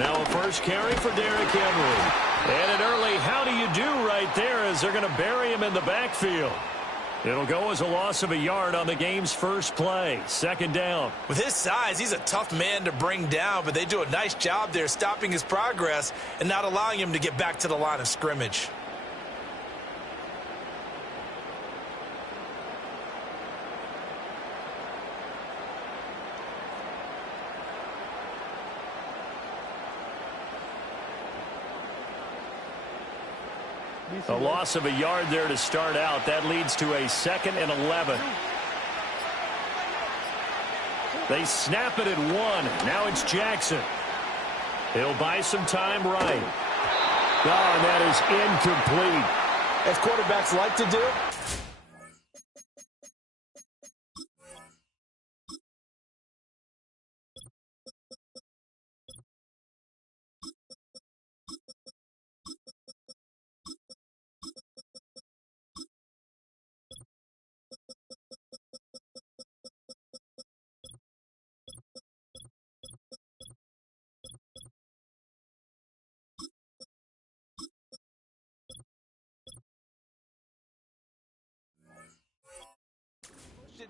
Now a first carry for Derrick Henry. And an early how do you do right there as they're going to bury him in the backfield. It'll go as a loss of a yard on the game's first play. Second down. With his size, he's a tough man to bring down, but they do a nice job there stopping his progress and not allowing him to get back to the line of scrimmage. A loss of a yard there to start out. That leads to a 2nd and 11. They snap it at 1. Now it's Jackson. He'll buy some time right. Oh, and that is incomplete. As quarterbacks like to do.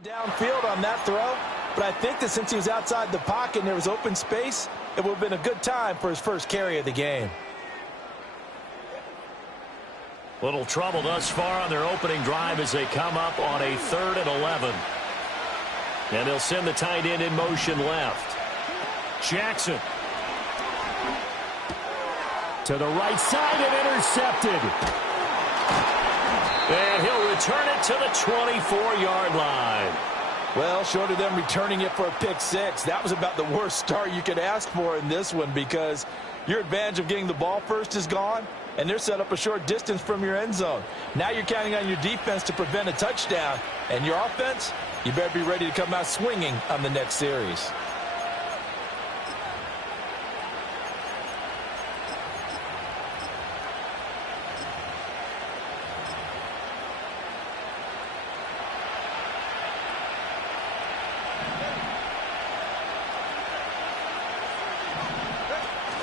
Downfield on that throw, but I think that since he was outside the pocket and there was open space, it would have been a good time for his first carry of the game. Little trouble thus far on their opening drive as they come up on a 3rd and 11. And they'll send the tight end in motion left. Jackson. To the right side and intercepted. And he'll return it to the 24-yard line. Well, short of them returning it for a pick 6, that was about the worst start you could ask for in this one because your advantage of getting the ball first is gone, and they're set up a short distance from your end zone. Now you're counting on your defense to prevent a touchdown, and your offense, you better be ready to come out swinging on the next series.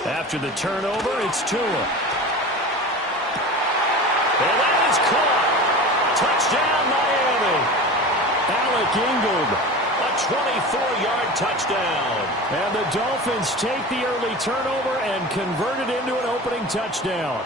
After the turnover, it's Tua. And that is caught. Touchdown, Miami. Alec Ingold, a 24-yard touchdown. And the Dolphins take the early turnover and convert it into an opening touchdown.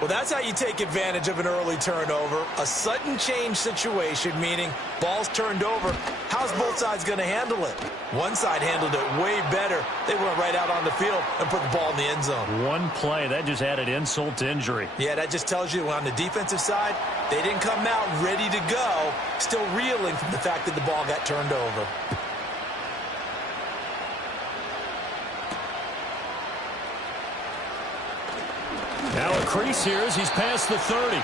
Well, that's how you take advantage of an early turnover. A sudden change situation, meaning ball's turned over. How's both sides going to handle it? One side handled it way better. They went right out on the field and put the ball in the end zone. One play, that just added insult to injury. Yeah, that just tells you on the defensive side, they didn't come out ready to go, still reeling from the fact that the ball got turned over. Now a crease here as he's past the 30.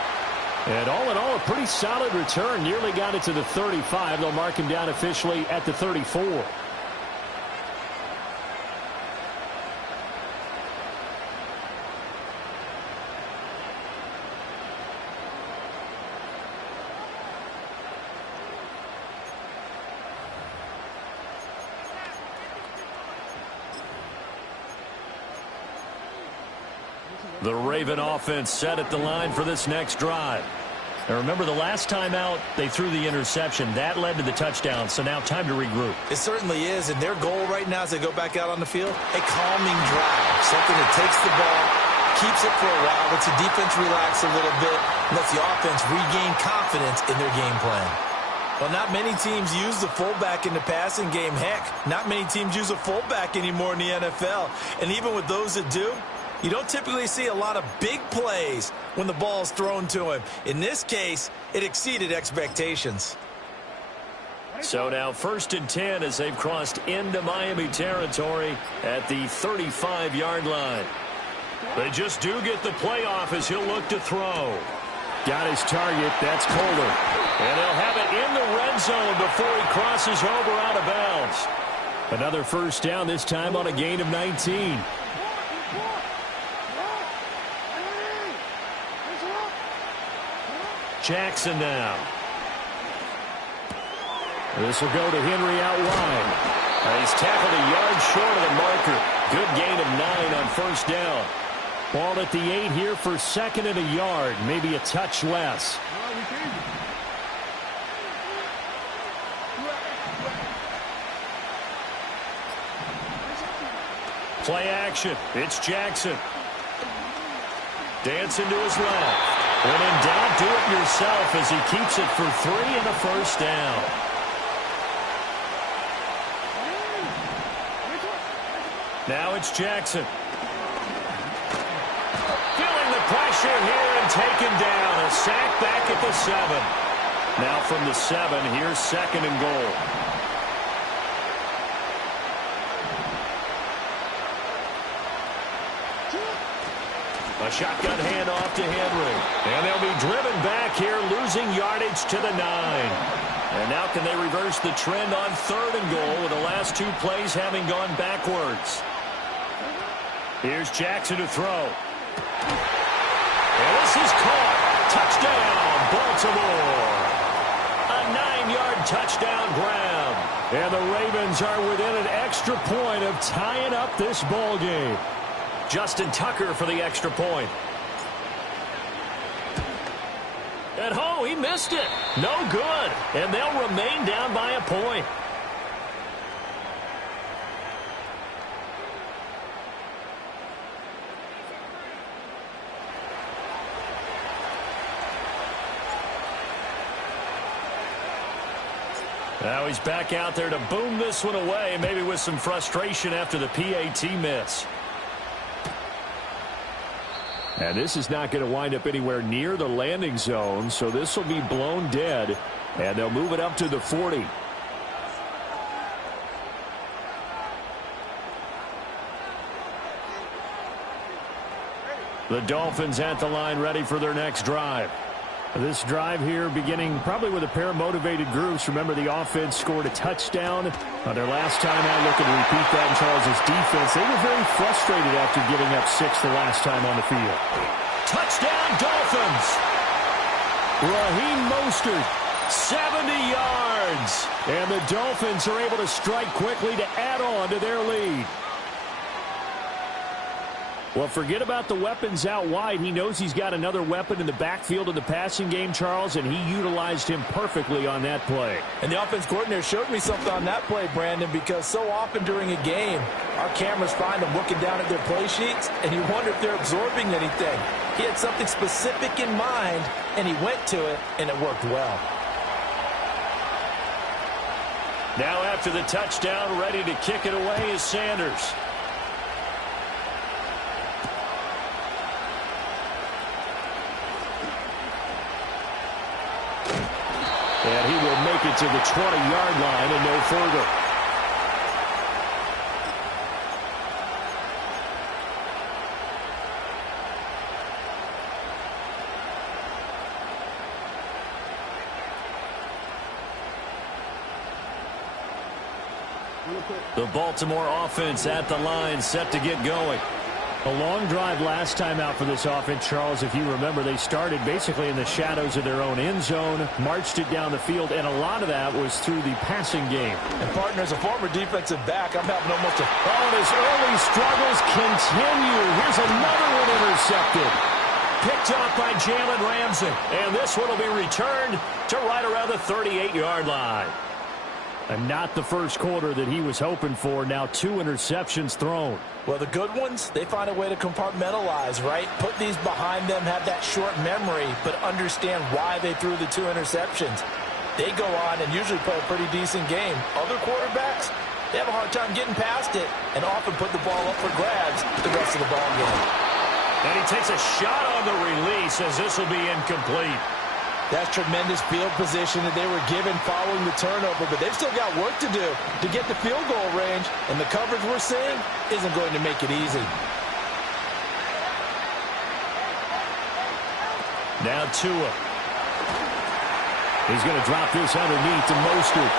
And all in all, a pretty solid return. Nearly got it to the 35. They'll mark him down officially at the 34. The Raven offense set at the line for this next drive. And remember, the last time out, they threw the interception. That led to the touchdown, so now time to regroup. It certainly is, and their goal right now as they go back out on the field, a calming drive, something that takes the ball, keeps it for a while, lets the defense relax a little bit, and lets the offense regain confidence in their game plan. Well, not many teams use the fullback in the passing game. Heck, not many teams use a fullback anymore in the NFL. And even with those that do, you don't typically see a lot of big plays when the ball is thrown to him. In this case, it exceeded expectations. So now 1st and 10 as they've crossed into Miami territory at the 35-yard line. They just do get the play off as he'll look to throw. Got his target. That's Kohler. And he'll have it in the red zone before he crosses over out of bounds. Another first down, this time on a gain of 19. Jackson now. This will go to Henry out wide. He's tackled a yard short of the marker. Good gain of 9 on first down. Ball at the 8 here for second and a yard, maybe a touch less. Play action. It's Jackson. Dancing to his left. When in doubt, do it yourself as he keeps it for 3 and a first down. Now it's Jackson. Feeling the pressure here and taken down. A sack back at the 7. Now from the 7, here's second and goal. A shotgun handoff to Henry. And they'll be driven back here, losing yardage to the 9. And now can they reverse the trend on third and goal with the last 2 plays having gone backwards? Here's Jackson to throw. And this is caught. Touchdown, Baltimore. A 9-yard touchdown grab. And the Ravens are within an extra point of tying up this ball game. Justin Tucker for the extra point. And oh, he missed it. No good. And they'll remain down by a point. Now he's back out there to boom this one away, maybe with some frustration after the PAT miss. And this is not going to wind up anywhere near the landing zone, so this will be blown dead, and they'll move it up to the 40. The Dolphins at the line, ready for their next drive. This drive here beginning probably with a pair of motivated groups. Remember, the offense scored a touchdown on their last time out. Looking to repeat that in Charles' defense. They were very frustrated after giving up 6 the last time on the field. Touchdown, Dolphins! Raheem Mostert, 70 yards. And the Dolphins are able to strike quickly to add on to their lead. Well, forget about the weapons out wide. He knows he's got another weapon in the backfield of the passing game, Charles, and he utilized him perfectly on that play. And the offense coordinator showed me something on that play, Brandon, because so often during a game, our cameras find them looking down at their play sheets, and you wonder if they're absorbing anything. He had something specific in mind, and he went to it, and it worked well. Now after the touchdown, ready to kick it away is Sanders. And he will make it to the 20-yard line and no further. The Baltimore offense at the line, set to get going. A long drive last time out for this offense, Charles. If you remember, they started basically in the shadows of their own end zone, marched it down the field, and a lot of that was through the passing game. And, partner, as a former defensive back, I'm having almost a... Oh, and his early struggles continue. Here's another one intercepted. Picked up by Jalen Ramsey. And this one will be returned to right around the 38-yard line. And not the first quarter that he was hoping for. Now 2 interceptions thrown. Well, the good ones, they find a way to compartmentalize, right? Put these behind them, have that short memory, but understand why they threw the 2 interceptions. They go on and usually play a pretty decent game. Other quarterbacks, they have a hard time getting past it and often put the ball up for grabs the rest of the ball game. And he takes a shot on the release as this will be incomplete. That's tremendous field position that they were given following the turnover, but they've still got work to do to get the field goal range, and the coverage we're seeing isn't going to make it easy. Now Tua. He's going to drop this underneath to Mostert.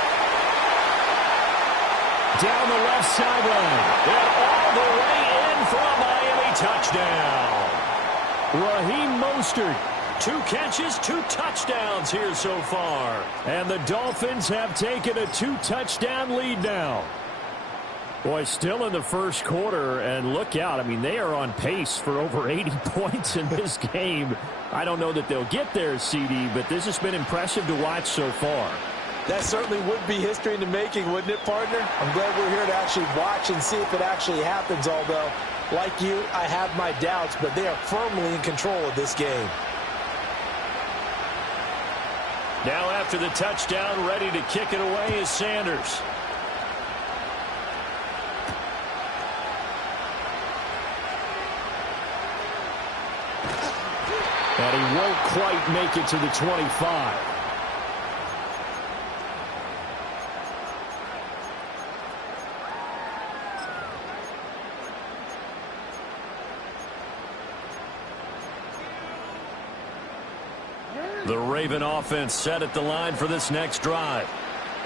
Down the left sideline. And all the way in for a Miami touchdown. Raheem Mostert. 2 catches, 2 touchdowns here so far. And the Dolphins have taken a 2-touchdown lead now. Boy, still in the first quarter, and look out. I mean, they are on pace for over 80 points in this game. I don't know that they'll get there, CD, but this has been impressive to watch so far. That certainly would be history in the making, wouldn't it, partner? I'm glad we're here to actually watch and see if it actually happens, although, like you, I have my doubts, but they are firmly in control of this game. Now after the touchdown, ready to kick it away is Sanders. And he won't quite make it to the 25. The Raven offense set at the line for this next drive.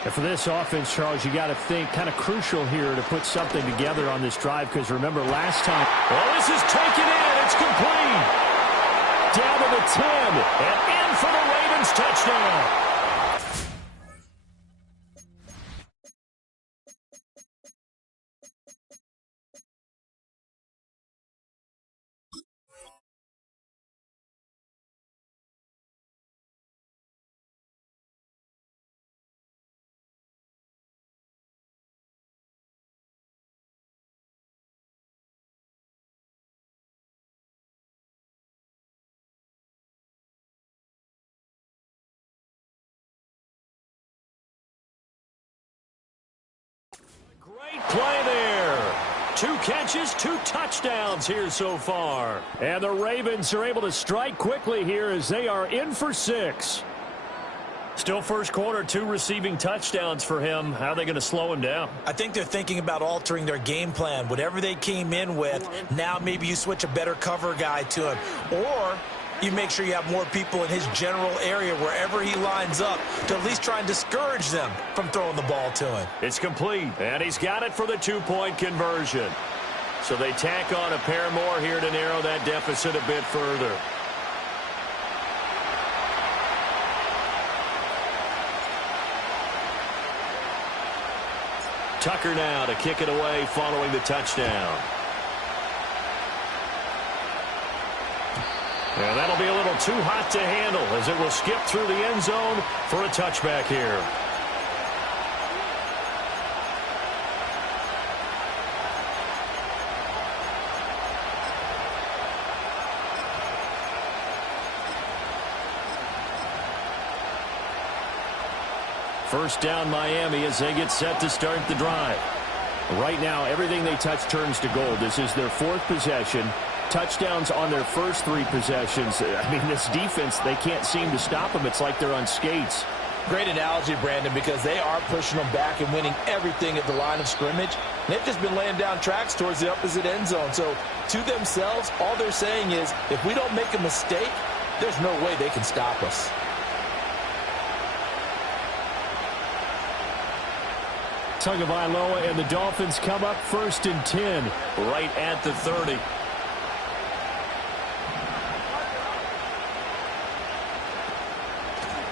And for this offense, Charles, you got to think kind of crucial here to put something together on this drive, because remember last time. Well, this is taken in. It's complete. Down to the 10, and in for the Ravens touchdown. Great play there. 2 catches, 2 touchdowns here so far. And the Ravens are able to strike quickly here as they are in for 6. Still first quarter, 2 receiving touchdowns for him. How are they going to slow him down? I think they're thinking about altering their game plan. Whatever they came in with, now maybe you switch a better cover guy to him. Or you make sure you have more people in his general area wherever he lines up to at least try and discourage them from throwing the ball to him. It's complete, and he's got it for the 2-point conversion. So they tack on a pair more here to narrow that deficit a bit further. Tucker now to kick it away following the touchdown. And that'll be a little too hot to handle as it will skip through the end zone for a touchback here. First down Miami as they get set to start the drive. Right now, everything they touch turns to gold. This is their 4th possession. Touchdowns on their first 3 possessions. I mean, this defense, they can't seem to stop them. It's like they're on skates. Great analogy, Brandon, because they are pushing them back and winning everything at the line of scrimmage. They've just been laying down tracks towards the opposite end zone. So to themselves, all they're saying is, if we don't make a mistake, there's no way they can stop us. Tagovailoa and the Dolphins come up 1st and 10. Right at the 30.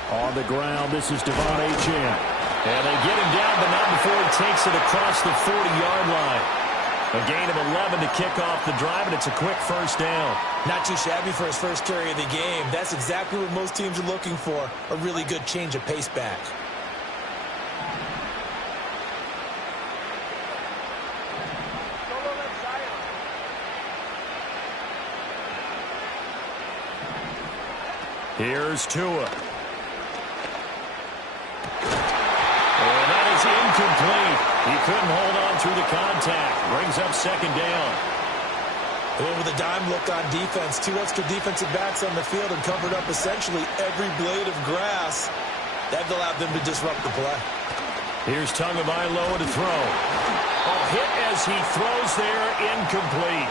On the ground, this is Devon Achane. And they get him down, but not before he takes it across the 40-yard line. A gain of 11 to kick off the drive, and it's a quick first down. Not too shabby for his first carry of the game. That's exactly what most teams are looking for, a really good change of pace back. Here's Tua. Oh, that is incomplete. He couldn't hold on through the contact. Brings up 2nd down. And with a dime look on defense, 2 extra defensive backs on the field and covered up essentially every blade of grass. That allowed them to disrupt the play. Here's Tagovailoa to throw. A hit as he throws there, incomplete.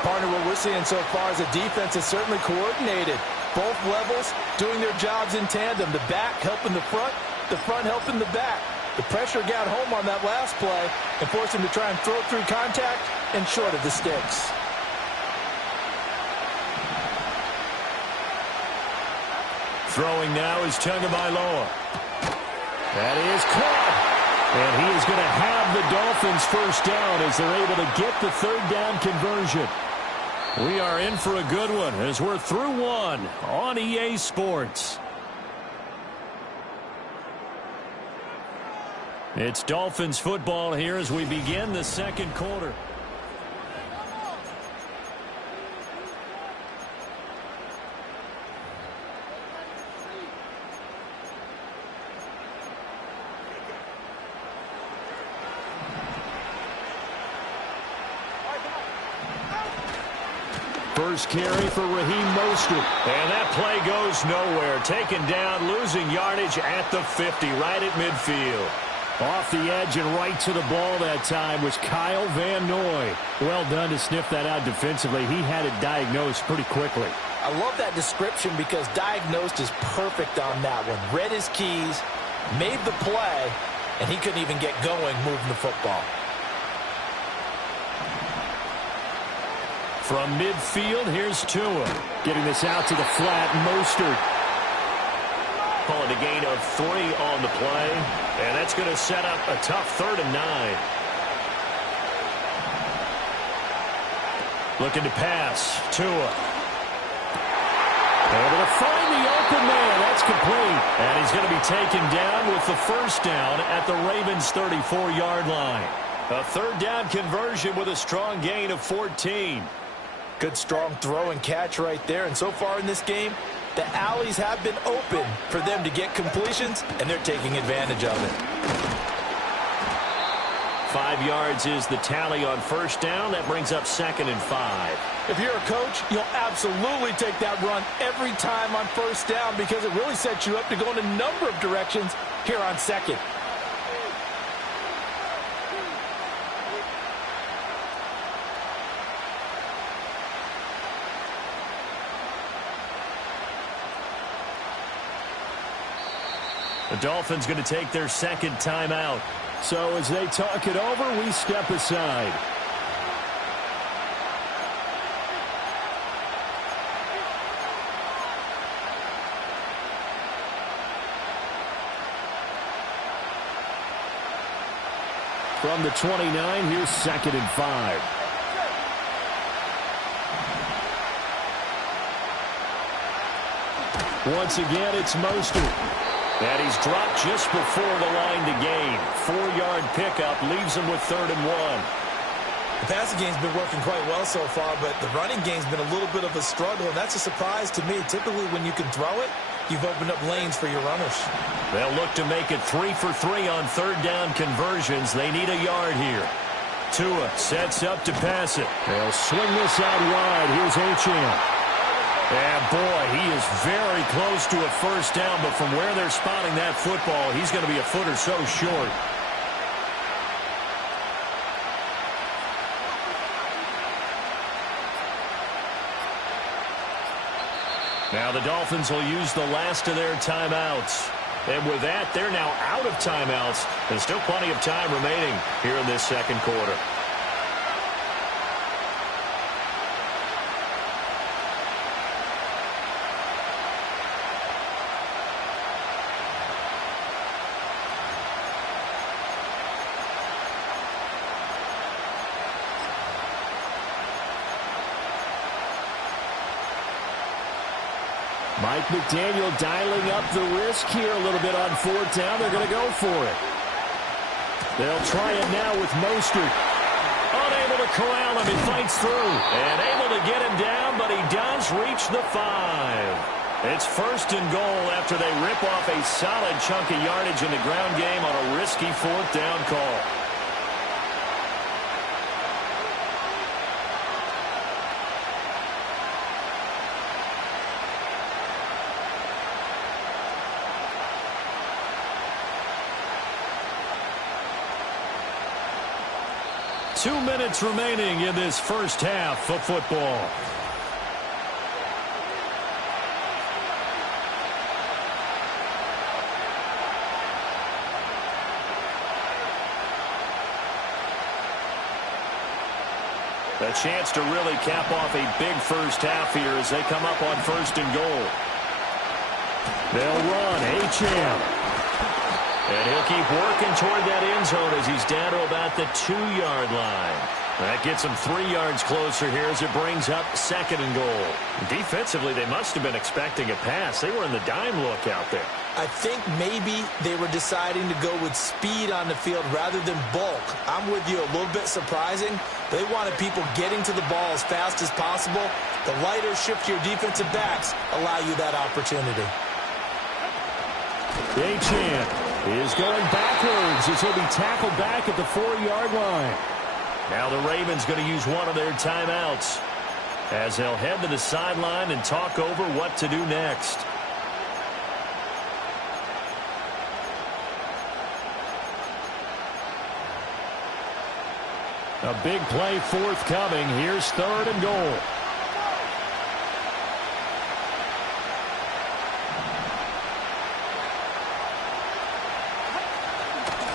Partner, what we're seeing so far is the defense is certainly coordinated. Both levels doing their jobs in tandem. The back helping the front helping the back. The pressure got home on that last play and forced him to try and throw through contact and short of the sticks. Throwing now is Tagovailoa. That is caught. And he is going to have the Dolphins first down as they're able to get the third down conversion. We are in for a good one as we're through one on EA Sports. It's Dolphins football here as we begin the second quarter. First carry for Raheem Mostert. And that play goes nowhere. Taken down, losing yardage at the 50, right at midfield. Off the edge and right to the ball that time was Kyle Van Noy. Well done to sniff that out defensively. He had it diagnosed pretty quickly. I love that description because diagnosed is perfect on that one. Read his keys, made the play, and he couldn't even get going moving the football. From midfield, here's Tua. Getting this out to the flat, Mostert. Calling a gain of 3 on the play. And that's going to set up a tough 3rd and 9. Looking to pass. Tua. Able to find the open man. That's complete. And he's going to be taken down with the first down at the Ravens' 34-yard line. A third down conversion with a strong gain of 14. Good strong throw and catch right there. And so far in this game, the alleys have been open for them to get completions, and they're taking advantage of it. 5 yards is the tally on first down. That brings up 2nd and 5. If you're a coach, you'll absolutely take that run every time on first down because it really sets you up to go in a number of directions here on second. The Dolphins going to take their second timeout. So as they talk it over, we step aside. From the 29, here's 2nd and 5. Once again, it's Mostert. And he's dropped just before the line to gain. 4-yard pickup leaves him with 3rd and 1. The passing game's been working quite well so far, but the running game's been a little bit of a struggle, and that's a surprise to me. Typically, when you can throw it, you've opened up lanes for your runners. They'll look to make it 3 for 3 on third down conversions. They need a yard here. Tua sets up to pass it. They'll swing this out wide. Here's Achane. And boy, he is very close to a first down, but from where they're spotting that football, he's going to be a foot or so short. Now the Dolphins will use the last of their timeouts. And with that, they're now out of timeouts. There's still plenty of time remaining here in this second quarter. Mike McDaniel dialing up the risk here a little bit on 4th down. They're going to go for it. They'll try it now with Mostert. Unable to corral him. He fights through. And able to get him down, but he does reach the 5. It's 1st and goal after they rip off a solid chunk of yardage in the ground game on a risky 4th down call. Two minutes remaining in this first half of football. A chance to really cap off a big first half here as they come up on 1st and goal. They'll run. Achane. And he'll keep working toward that end zone as he's down to about the 2-yard line. That gets him 3 yards closer here as it brings up 2nd and goal. Defensively, they must have been expecting a pass. They were in the dime look out there. I think maybe they were deciding to go with speed on the field rather than bulk. I'm with you, a little bit surprising. They wanted people getting to the ball as fast as possible. The lighter, shiftier defensive backs allow you that opportunity. Achane is going backwards as he'll be tackled back at the 4-yard line. Now the Ravens going to use one of their timeouts as they'll head to the sideline and talk over what to do next. A big play forthcoming. Here's 3rd and goal.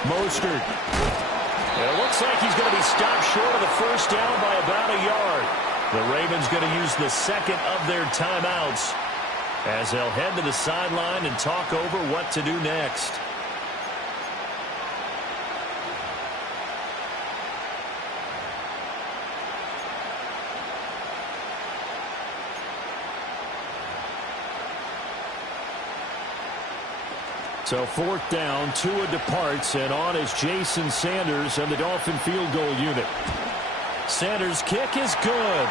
Mostert. It looks like he's going to be stopped short of the first down by about a yard. The Ravens going to use the 2nd of their timeouts as they'll head to the sideline and talk over what to do next. So 4th down, Tua departs, and on is Jason Sanders and the Dolphin field goal unit. Sanders' kick is good.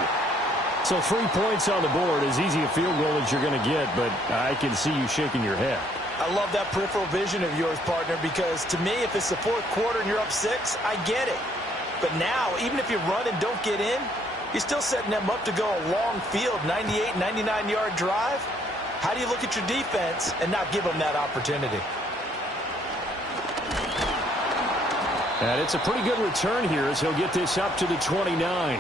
So 3 points on the board, as easy a field goal as you're going to get, but I can see you shaking your head. I love that peripheral vision of yours, partner, because to me, if it's the 4th quarter and you're up 6, I get it. But now, even if you run and don't get in, you're still setting them up to go a long field, 98, 99-yard drive. How do you look at your defense and not give them that opportunity? And it's a pretty good return here as he'll get this up to the 29.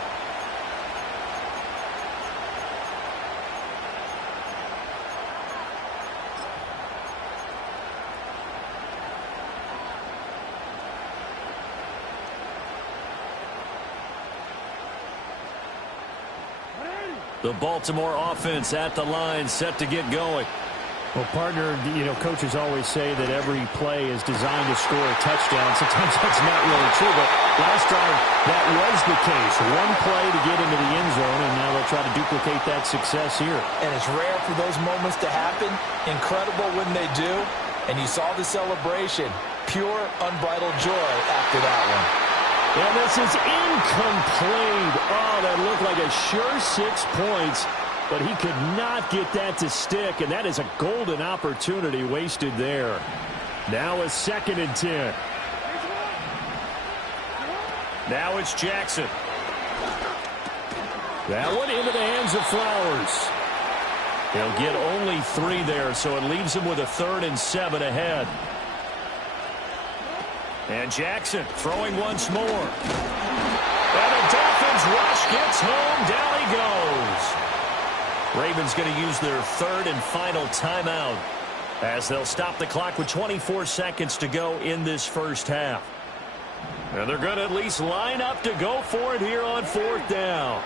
The Baltimore offense at the line, set to get going. Well, partner, coaches always say that every play is designed to score a touchdown. Sometimes that's not really true, but last drive, that was the case. One play to get into the end zone, and now they'll try to duplicate that success here. And it's rare for those moments to happen. Incredible when they do. And you saw the celebration. Pure, unbridled joy after that one. And this is incomplete. Oh, that looked like a sure 6 points. But he could not get that to stick, and that is a golden opportunity wasted there. Now a 2nd and 10. Now it's Jackson. That one into the hands of Flowers. He'll get only 3 there, so it leaves him with a 3rd and 7 ahead. And Jackson throwing once more. And the Dolphins rush gets home. Down he goes. Ravens going to use their 3rd and final timeout as they'll stop the clock with 24 seconds to go in this first half. And they're going to at least line up to go for it here on 4th down.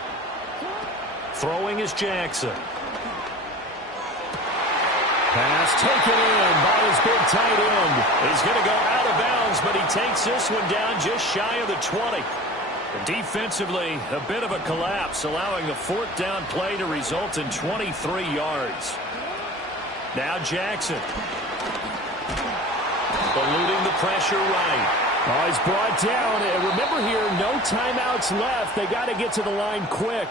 Throwing is Jackson. Pass taken in by his big tight end. He's going to go out of bounds, but he takes this one down just shy of the 20. Defensively, a bit of a collapse, allowing the 4th down play to result in 23 yards. Now Jackson. Eluding the pressure right. Oh, he's brought down. And remember here, no timeouts left. They got to get to the line quick.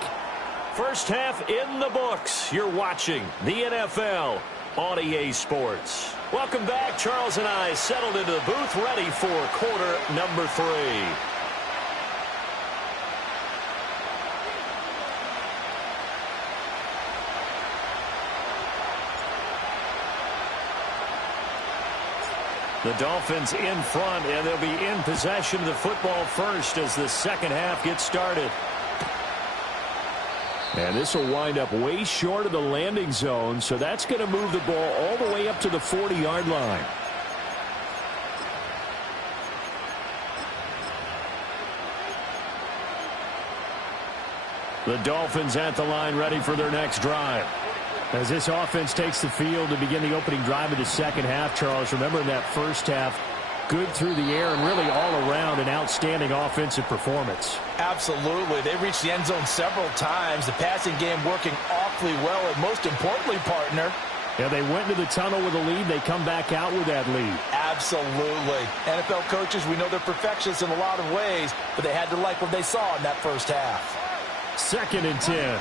First half in the books. You're watching the NFL on EA Sports. Welcome back. Charles and I settled into the booth, ready for quarter number 3. The Dolphins in front, and they'll be in possession of the football first as the second half gets started. And this will wind up way short of the landing zone, so that's going to move the ball all the way up to the 40-yard line. The Dolphins at the line, ready for their next drive. As this offense takes the field to begin the opening drive of the second half, Charles, remember in that first half, Good through the air and really all around an outstanding offensive performance. Absolutely. They reached the end zone several times. The passing game working awfully well. And most importantly, partner, yeah, they went to the tunnel with a lead. They come back out with that lead. Absolutely. NFL coaches, we know they're perfectionists in a lot of ways, but they had to like what they saw in that first half. 2nd and 10.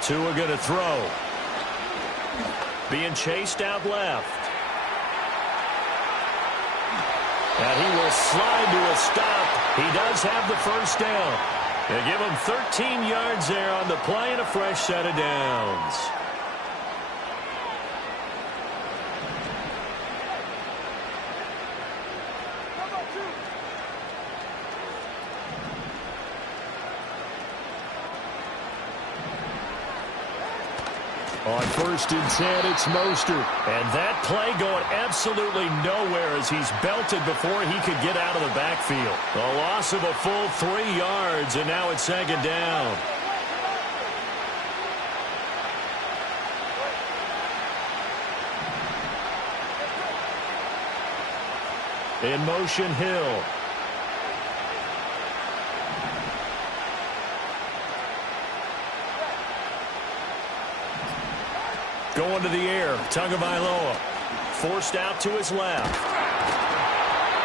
Tua going to throw. Being chased out left. And he will slide to a stop. He does have the first down. They give him 13 yards there on the play and a fresh set of downs. On 1st and 10, it's Mostert. And that play going absolutely nowhere as he's belted before he could get out of the backfield. A loss of a full 3 yards, and now it's 2nd down. In motion, Hill. Going to the air, Tagovailoa. Forced out to his left.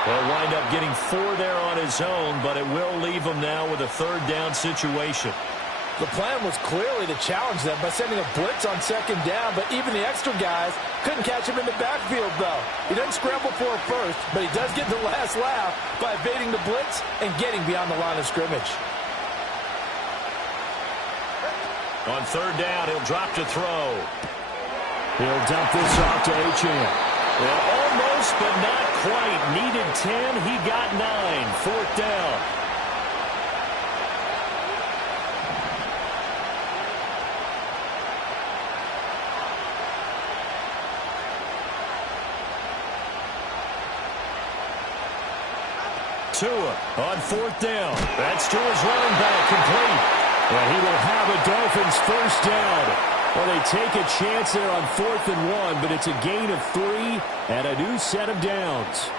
He'll wind up getting 4 there on his own, but it will leave him now with a 3rd down situation. The plan was clearly to challenge them by sending a blitz on 2nd down, but even the extra guys couldn't catch him in the backfield, though. He doesn't scramble for a first, but he does get the last laugh by evading the blitz and getting beyond the line of scrimmage. On 3rd down, he'll drop to throw. He'll dump this off to Achane. Well, almost, but not quite. Needed 10. He got 9. 4th down. Tua on 4th down. That's to his running back, complete. And he will have a Dolphins first down. Well, they take a chance there on 4th and 1, but it's a gain of 3 and a new set of downs.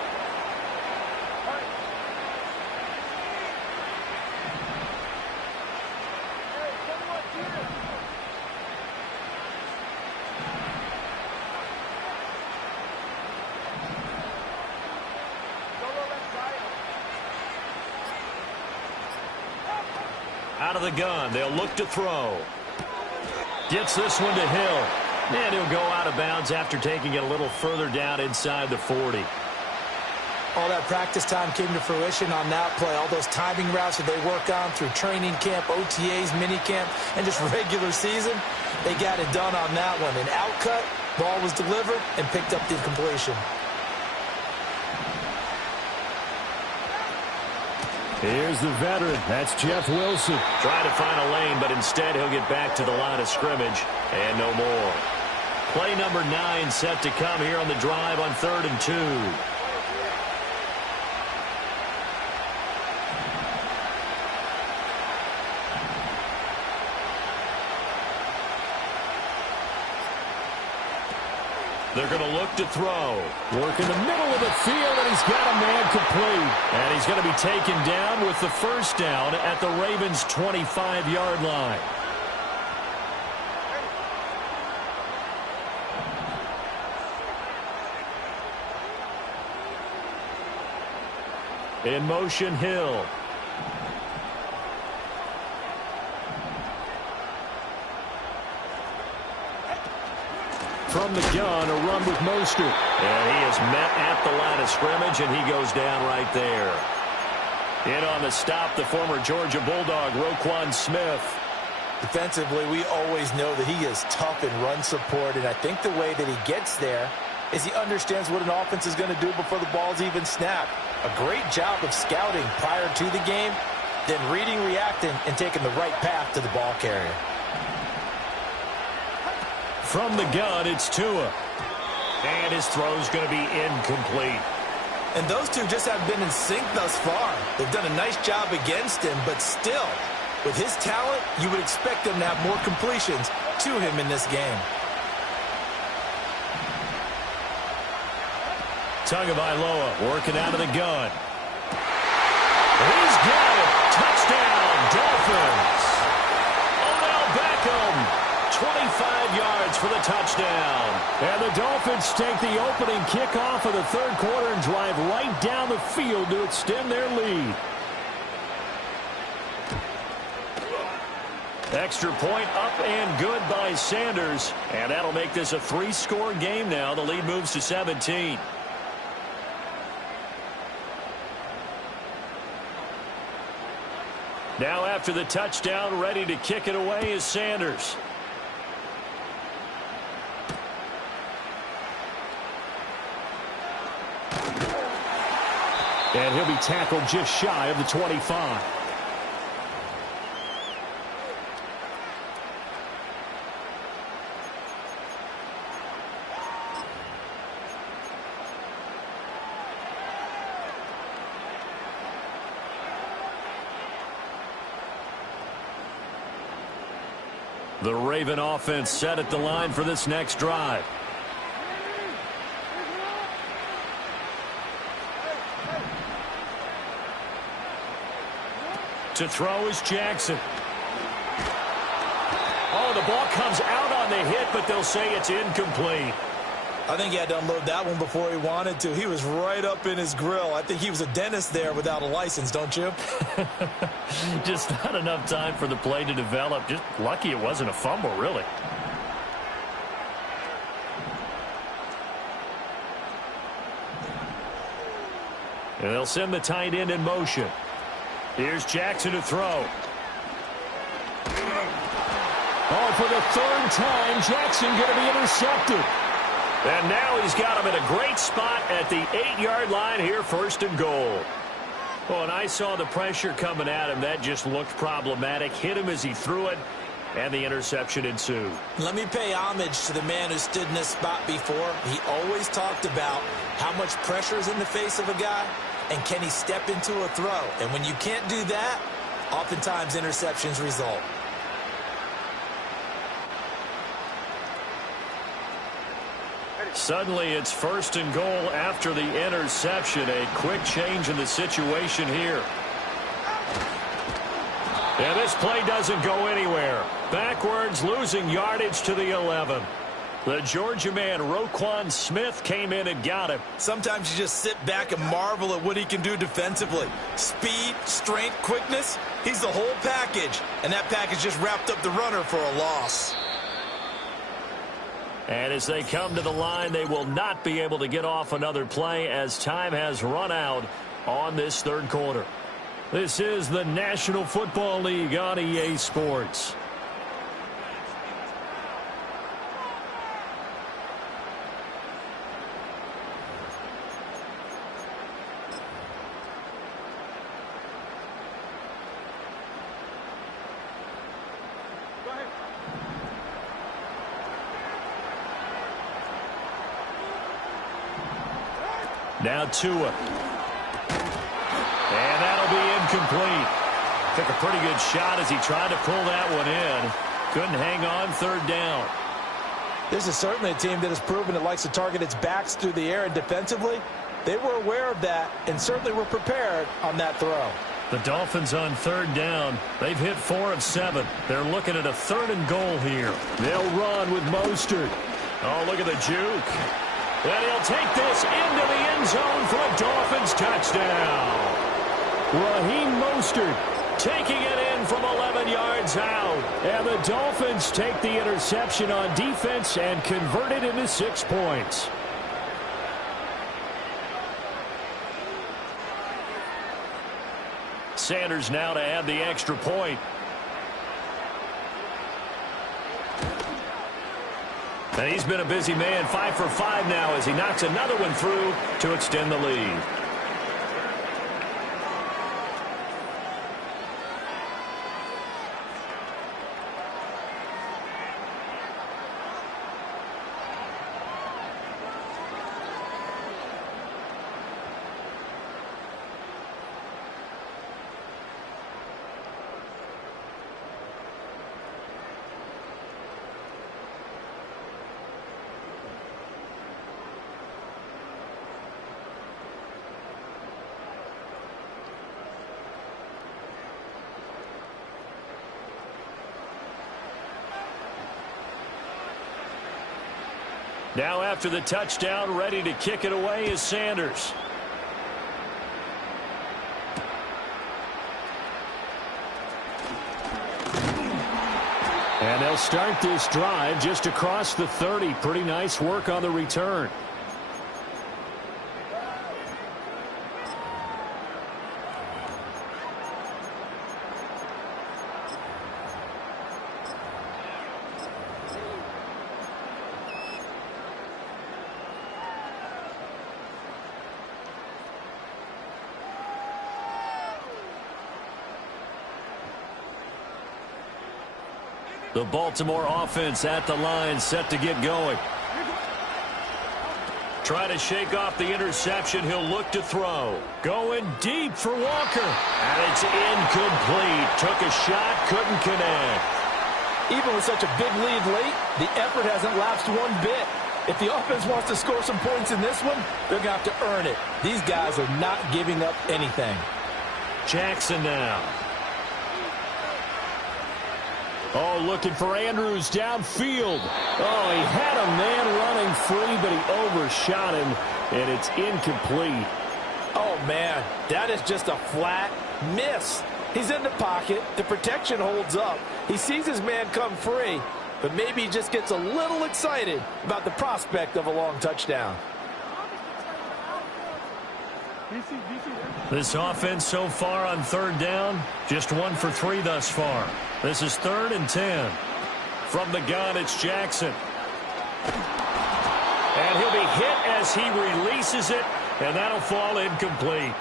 Out of the gun, they'll look to throw. Gets this one to Hill. And he'll go out of bounds after taking it a little further down inside the 40. All that practice time came to fruition on that play. All those timing routes that they work on through training camp, OTAs, minicamp, and just regular season, they got it done on that one. An outcut, ball was delivered, and picked up the completion. Here's the veteran. That's Jeff Wilson. Trying to find a lane, but instead he'll get back to the line of scrimmage and no more. Play number 9 set to come here on the drive on 3rd and 2. They're going to look to throw. Work in the middle of the field, and he's got a man complete. And he's going to be taken down with the first down at the Ravens' 25-yard line. In motion, Hill. From the gun, a run with Mostert. And he is met at the line of scrimmage, and he goes down right there. In on the stop, the former Georgia Bulldog, Roquan Smith. Defensively, we always know that he is tough in run support, and I think the way that he gets there is he understands what an offense is going to do before the ball's even snapped. A great job of scouting prior to the game, then reading, reacting, and taking the right path to the ball carrier. From the gun, it's Tua. And his throw's going to be incomplete. And those two just haven't been in sync thus far. They've done a nice job against him, but still, With his talent, you would expect them to have more completions to him in this game. Tagovailoa working out of the gun. He's got it. Touchdown, Dolphins. Odell Beckham, 25 yards for the touchdown. And the Dolphins take the opening kickoff of the third quarter and drive right down the field to extend their lead. Extra point up and good by Sanders. And that'll make this a 3-score game now. The lead moves to 17. Now after the touchdown, ready to kick it away is Sanders. And he'll be tackled just shy of the 25. The Raven offense set at the line for this next drive. To throw is Jackson. Oh, the ball comes out on the hit, but they'll say it's incomplete. I think he had to unload that one before he wanted to. He was right up in his grill. I think he was a dentist there without a license, don't you? Just not enough time for the play to develop. Just lucky it wasn't a fumble, really. And they'll send the tight end in motion. Here's Jackson to throw. Oh, for the third time, Jackson going to be intercepted. And now he's got him in a great spot at the 8-yard line here, 1st and goal. Well, and I saw the pressure coming at him. That just looked problematic. Hit him as he threw it, and the interception ensued. Let me pay homage to the man who stood in this spot before. He always talked about how much pressure is in the face of a guy, and can he step into a throw. And when you can't do that, oftentimes interceptions result. Suddenly it's 1st and goal after the interception. A quick change in the situation here. And this play doesn't go anywhere. Backwards, losing yardage to the 11. The Georgia man, Roquan Smith, came in and got him. Sometimes you just sit back and marvel at what he can do defensively. Speed, strength, quickness, he's the whole package. And that package just wrapped up the runner for a loss. And as they come to the line, they will not be able to get off another play as time has run out on this third quarter. This is the National Football League on EA Sports. Now Tua. And that'll be incomplete. Took a pretty good shot as he tried to pull that one in. Couldn't hang on, 3rd down. This is certainly a team that has proven it likes to target its backs through the air, and defensively, they were aware of that and certainly were prepared on that throw. The Dolphins on 3rd down. They've hit 4 of 7. They're looking at a 3rd and goal here. They'll run with Mostert. Oh, look at the juke. And he'll take this into the end zone for a Dolphins touchdown. Raheem Mostert taking it in from 11 yards out. And the Dolphins take the interception on defense and convert it into 6 points. Sanders now to add the extra point. And he's been a busy man, 5 for 5 now as he knocks another one through to extend the lead. Now after the touchdown, ready to kick it away is Sanders. And they'll start this drive just across the 30. Pretty nice work on the return. The Baltimore offense at the line, set to get going. Try to shake off the interception. He'll look to throw. Going deep for Walker. And it's incomplete. Took a shot, couldn't connect. Even with such a big lead late, the effort hasn't lapsed one bit. If the offense wants to score some points in this one, they're going to have to earn it. These guys are not giving up anything. Jackson now. Oh, looking for Andrews downfield. Oh, he had a man running free, but he overshot him, and it's incomplete. Oh, man, that is just a flat miss. He's in the pocket. The protection holds up. He sees his man come free, but maybe he just gets a little excited about the prospect of a long touchdown. This offense so far on third down, just 1 for 3 thus far. This is 3rd and 10. From the gun, it's Jackson. And he'll be hit as he releases it, and that'll fall incomplete.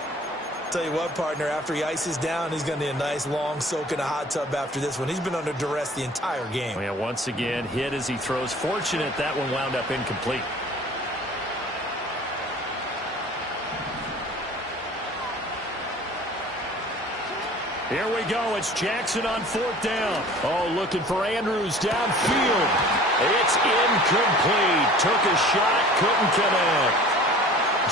Tell you what, partner, after he ices down, he's going to need a nice long soak in a hot tub after this one. He's been under duress the entire game. Yeah, once again, hit as he throws. Fortunate that one wound up incomplete. Here we go. It's Jackson on 4th down. Oh, looking for Andrews downfield. It's incomplete. Took a shot, couldn't connect.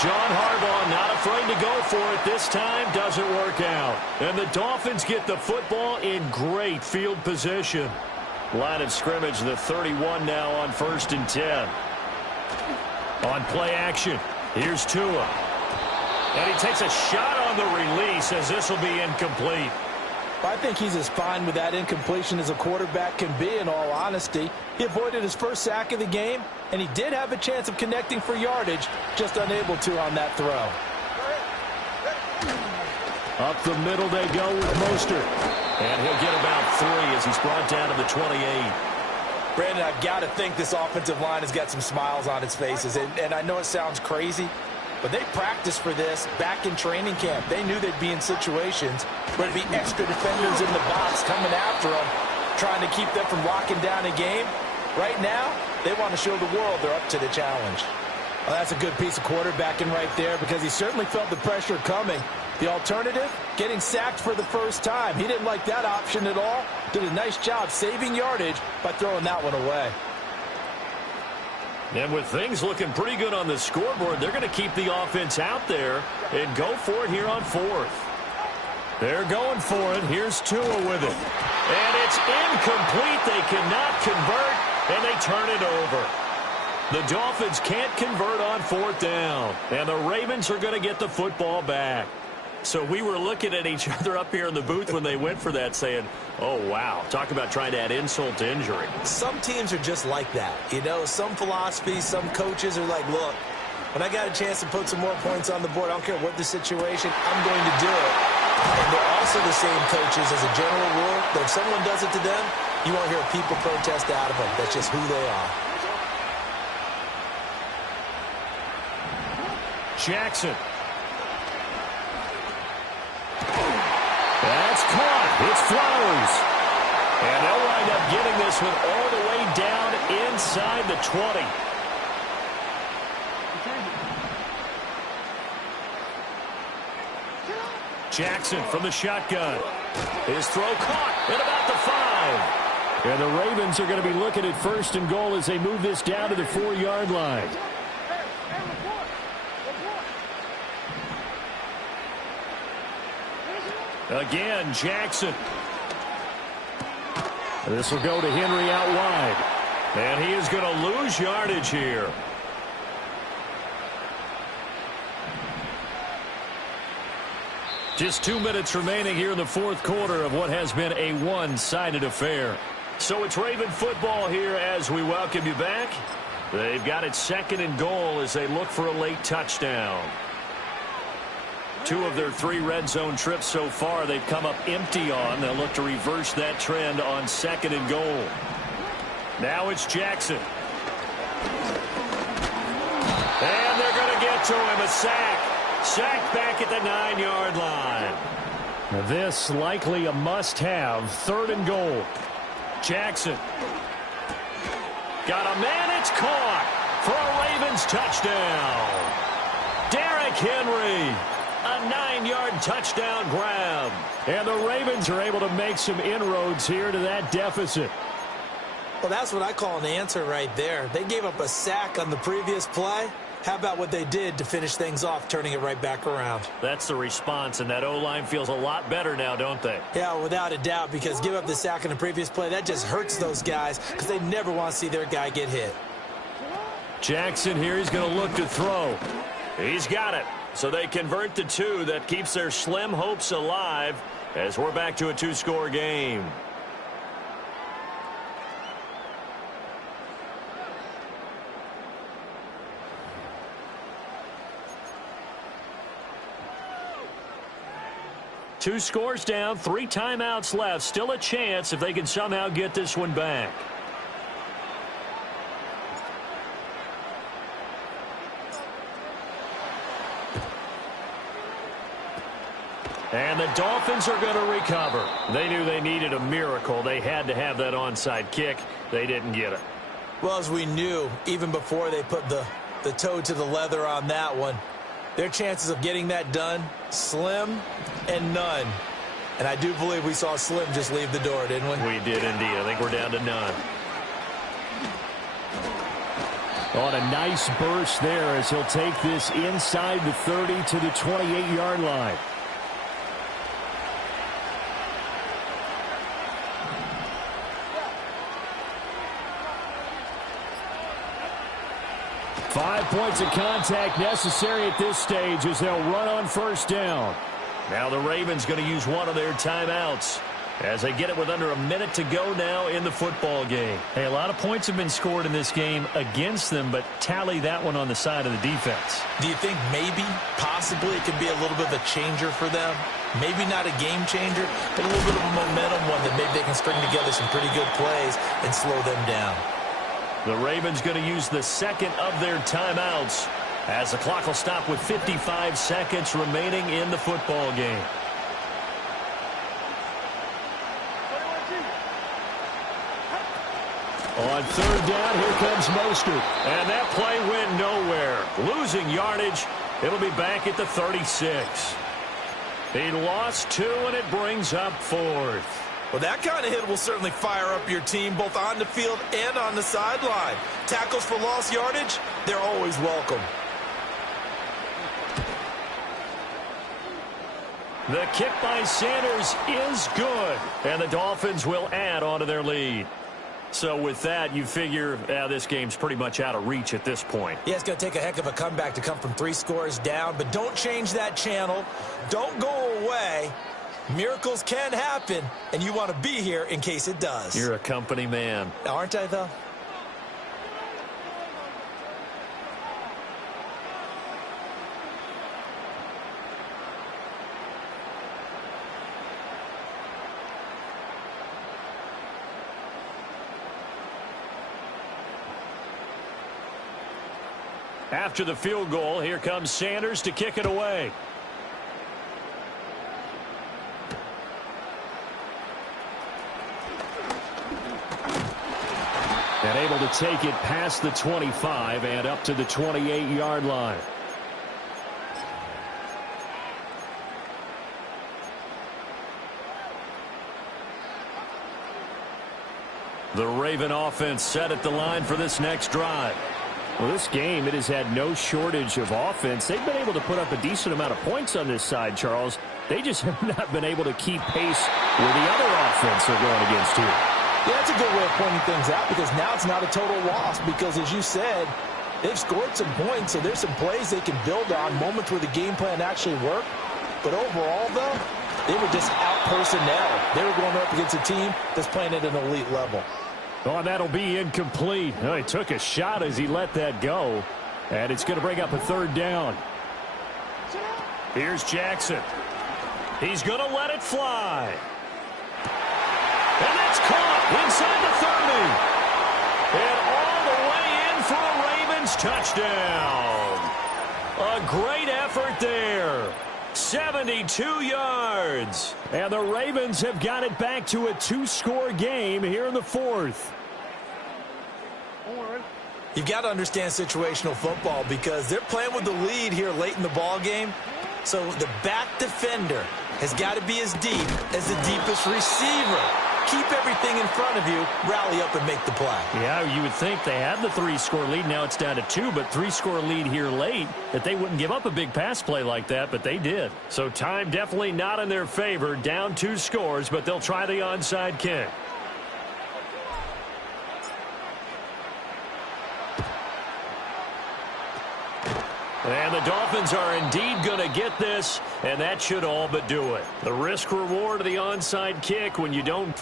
John Harbaugh not afraid to go for it this time. Doesn't work out. And the Dolphins get the football in great field position. Line of scrimmage, the 31 now on 1st and 10. On play action, here's Tua. And he takes a shot on the release as this will be incomplete. I think he's as fine with that incompletion as a quarterback can be, in all honesty. He avoided his first sack of the game, and he did have a chance of connecting for yardage, just unable to on that throw. Up the middle they go with Mostert. And he'll get about 3 as he's brought down to the 28. Brandon, I've got to think this offensive line has got some smiles on its faces, and I know it sounds crazy, but they practiced for this back in training camp. They knew they'd be in situations where there'd be extra defenders in the box coming after them, trying to keep them from locking down a game. Right now, they want to show the world they're up to the challenge. Well, that's a good piece of quarterbacking right there, because he certainly felt the pressure coming. The alternative, getting sacked for the first time. He didn't like that option at all. Did a nice job saving yardage by throwing that one away. And with things looking pretty good on the scoreboard, they're going to keep the offense out there and go for it here on 4th. They're going for it. Here's Tua with it. And it's incomplete. They cannot convert, and they turn it over. The Dolphins can't convert on 4th down, and the Ravens are going to get the football back. So we were looking at each other up here in the booth when they went for that, saying, oh, wow, talk about trying to add insult to injury. Some teams are just like that. You know, some philosophies, some coaches are like, look, when I got a chance to put some more points on the board, I don't care what the situation, I'm going to do it. And they're also the same coaches as a general rule, that if someone does it to them, you won't hear people protest out of them. That's just who they are. Jackson. That's caught. It's Flowers. And they'll wind up getting this one all the way down inside the 20. Jackson from the shotgun. His throw caught at about the 5. And the Ravens are going to be looking at 1st and goal as they move this down to the 4-yard line. Again, Jackson. This will go to Henry out wide. And he is going to lose yardage here. Just 2 minutes remaining here in the fourth quarter of what has been a one-sided affair. So it's Raven football here as we welcome you back. They've got it 2nd and goal as they look for a late touchdown. 2 of their 3 red zone trips so far they've come up empty on. They'll look to reverse that trend on 2nd and goal. Now it's Jackson. And they're going to get to him. A sack. Sacked back at the 9-yard line. Now this likely a must-have. 3rd and goal. Jackson. Got a man. It's caught for a Ravens touchdown. Derrick Henry. A 9-yard touchdown grab. And the Ravens are able to make some inroads here to that deficit. Well, that's what I call an answer right there. They gave up a sack on the previous play. How about what they did to finish things off, turning it right back around? That's the response, and that O-line feels a lot better now, don't they? Yeah, without a doubt, because give up the sack in the previous play, that just hurts those guys because they never want to see their guy get hit. Jackson here, he's going to look to throw. He's got it. So they convert to 2. That keeps their slim hopes alive as we're back to a 2-score game. Two scores down, 3 timeouts left. Still a chance if they can somehow get this one back. And the Dolphins are going to recover. They knew they needed a miracle. They had to have that onside kick. They didn't get it. Well, as we knew, even before they put the toe to the leather on that one, their chances of getting that done, slim and none. And I do believe we saw Slim just leave the door, didn't we? We did indeed. I think we're down to none. On a nice burst there as he'll take this inside the 30 to the 28-yard line. Five points of contact necessary at this stage as they'll run on first down. Now the Ravens going to use one of their timeouts as they get it with under a minute to go now in the football game. Hey, a lot of points have been scored in this game against them, but tally that one on the side of the defense. Do you think maybe, possibly, it could be a little bit of a changer for them? Maybe not a game changer, but a little bit of a momentum one that maybe they can string together some pretty good plays and slow them down. The Ravens going to use the second of their timeouts as the clock will stop with 55 seconds remaining in the football game. On third down, here comes Mostert. And that play went nowhere. Losing yardage. It'll be back at the 36. He lost 2, and it brings up 4th. Well, that kind of hit will certainly fire up your team both on the field and on the sideline. Tackles for lost yardage, they're always welcome. The kick by Sanders is good, and the Dolphins will add on to their lead. So with that, you figure this game's pretty much out of reach at this point. Yeah, it's going to take a heck of a comeback to come from 3 scores down, but don't change that channel. Don't go away. Miracles can happen, and you want to be here in case it does. You're a company man. Aren't I, though? After the field goal, here comes Sanders to kick it away. And able to take it past the 25 and up to the 28-yard line. The Raven offense set at the line for this next drive. Well, this game, it has had no shortage of offense. They've been able to put up a decent amount of points on this side, Charles. They just have not been able to keep pace with the other offense they're going against here. Yeah, that's a good way of pointing things out because now it's not a total loss because, as you said, they've scored some points, so there's some plays they can build on, moments where the game plan actually worked. But overall, though, they were just out-personnel. They were going up against a team that's playing at an elite level. Oh, that'll be incomplete. Oh, he took a shot as he let that go. And it's going to bring up a third down. Here's Jackson. He's going to let it fly. And that's caught inside the 30. And all the way in for a Ravens touchdown. A great effort there. 72 yards. And the Ravens have got it back to a two-score game here in the fourth. You've got to understand situational football because they're playing with the lead here late in the ball game. So the back defender has got to be as deep as the deepest receiver. Keep everything in front of you, rally up and make the play. Yeah, you would think they had the 3-score lead. Now it's down to 2, but 3-score lead here late, that they wouldn't give up a big pass play like that, but they did. So time definitely not in their favor. Down 2 scores, but they'll try the onside kick. And the Dolphins are indeed going to get this, and that should all but do it. The risk-reward of the onside kick when you don't...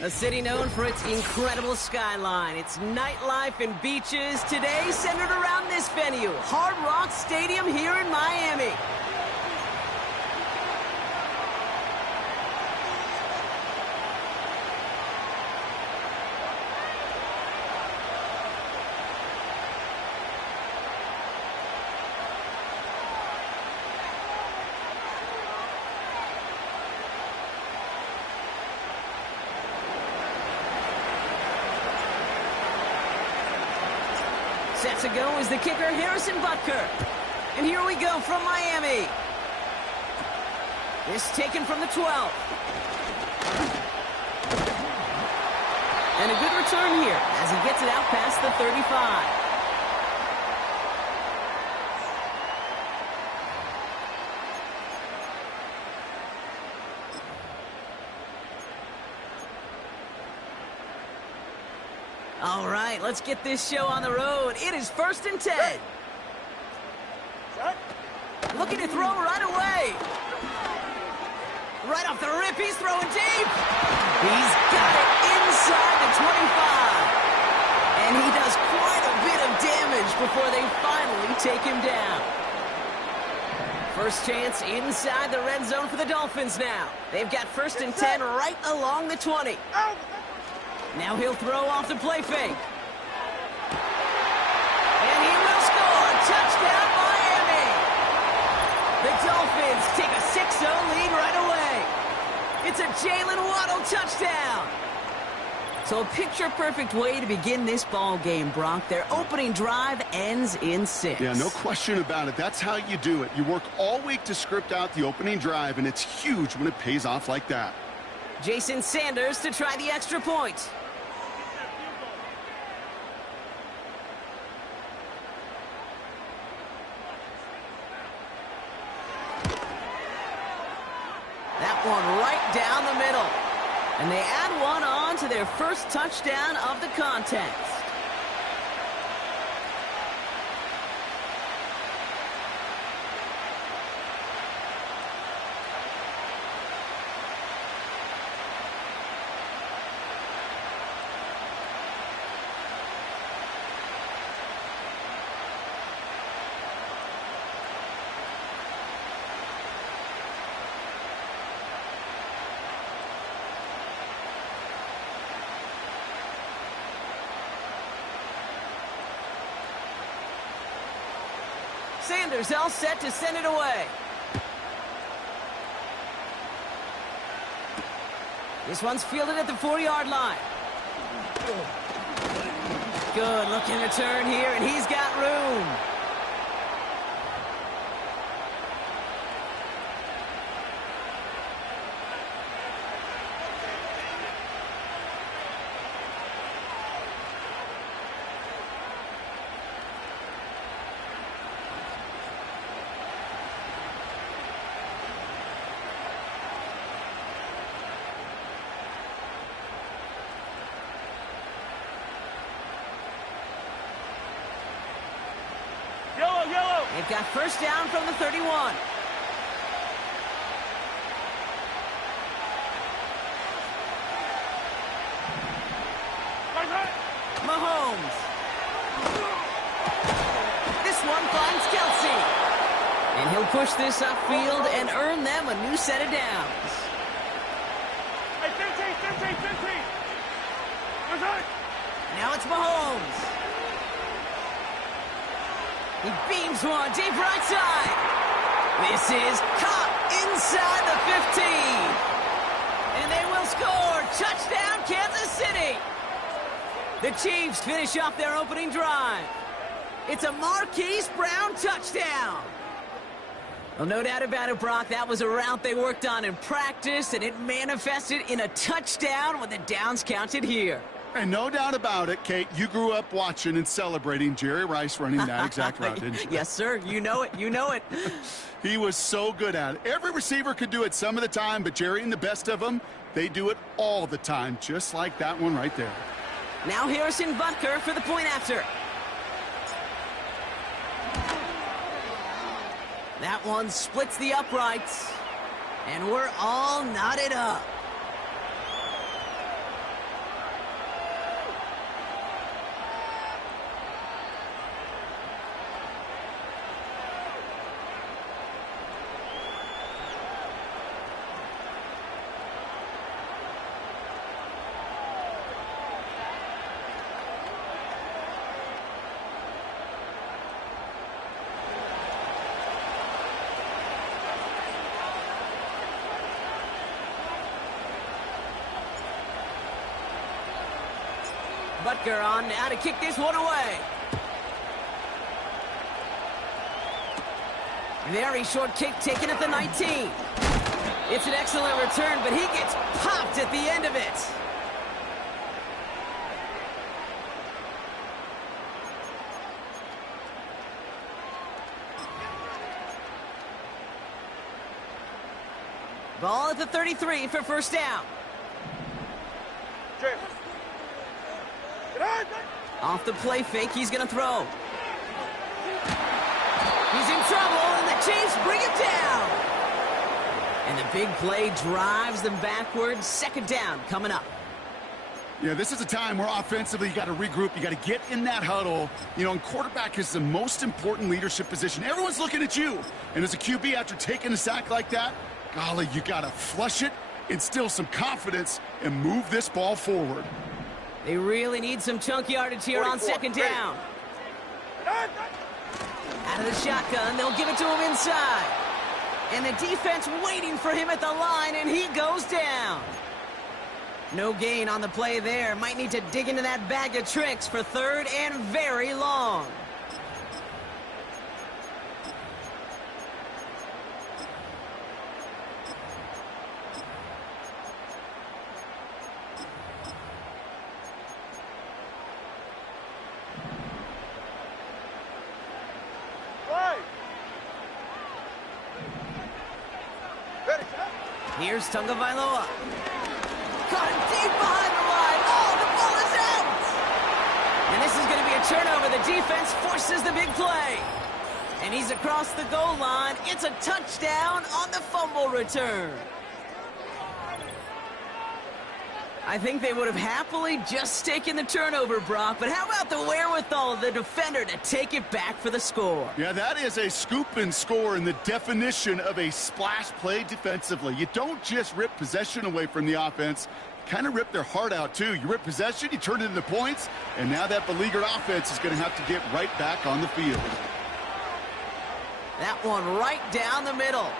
A city known for its incredible skyline, its nightlife and beaches, today centered around this venue, Hard Rock Stadium here in Miami. Set to go is the kicker, Harrison Butker. And here we go from Miami. This taken from the 12. And a good return here as he gets it out past the 35. All right, let's get this show on the road. It is 1st and 10. Looking to throw right away. Right off the rip, he's throwing deep. He's got it inside the 25. And he does quite a bit of damage before they finally take him down. First chance inside the red zone for the Dolphins now. They've got 1st and 10 right along the 20. Now he'll throw off the play fake. And he will score. Touchdown, Miami. The Dolphins take a 6-0 lead right away. It's a Jalen Waddle touchdown. So a picture-perfect way to begin this ball game, Brock. Their opening drive ends in 6. Yeah, no question about it. That's how you do it. You work all week to script out the opening drive, and it's huge when it pays off like that. Jason Sanders to try the extra point. That one right down the middle. And they add one on to their first touchdown of the contest. Sanders all set to send it away. This one's fielded at the 4-yard line. Good looking return here, and he's got room. They've got first down from the 31. Mahomes. This one finds Kelsey. And he'll push this upfield and earn them a new set of downs. Now it's Mahomes. He beams one deep right side. This is caught inside the 15. And they will score. Touchdown, Kansas City. The Chiefs finish off their opening drive. It's a Marquise Brown touchdown. Well, no doubt about it, Brock. That was a route they worked on in practice, and it manifested in a touchdown when the downs counted here. And no doubt about it, Kate, you grew up watching and celebrating Jerry Rice running that exact route, didn't you? Yes, sir. You know it. You know it. He was so good at it. Every receiver could do it some of the time, but Jerry and the best of them, they do it all the time, just like that one right there. Now Harrison Butker for the point after. That one splits the uprights, and we're all knotted up. Butker on now to kick this one away. Very short kick taken at the 19. It's an excellent return, but he gets popped at the end of it. Ball at the 33 for first down. Off the play fake, he's going to throw. He's in trouble, and the Chiefs bring it down. And the big play drives them backwards. Second down coming up. Yeah, this is a time where offensively you got to regroup. You got to get in that huddle. You know, and quarterback is the most important leadership position. Everyone's looking at you. And as a QB, after taking a sack like that, golly, you got to flush it, instill some confidence, and move this ball forward. They really need some chunk yardage here on second down. Out of the shotgun, they'll give it to him inside. And the defense waiting for him at the line, and he goes down. No gain on the play there. Might need to dig into that bag of tricks for third and very long. Here's Tagovailoa. Caught him deep behind the line. Oh, the ball is out! And this is going to be a turnover. The defense forces the big play. And he's across the goal line. It's a touchdown on the fumble return. I think they would have happily just taken the turnover, Brock, but how about the wherewithal of the defender to take it back for the score? Yeah, that is a scoop and score in the definition of a splash play defensively. You don't just rip possession away from the offense, kind of rip their heart out too. You rip possession, you turn it into points, and now that beleaguered offense is going to have to get right back on the field. That one right down the middle,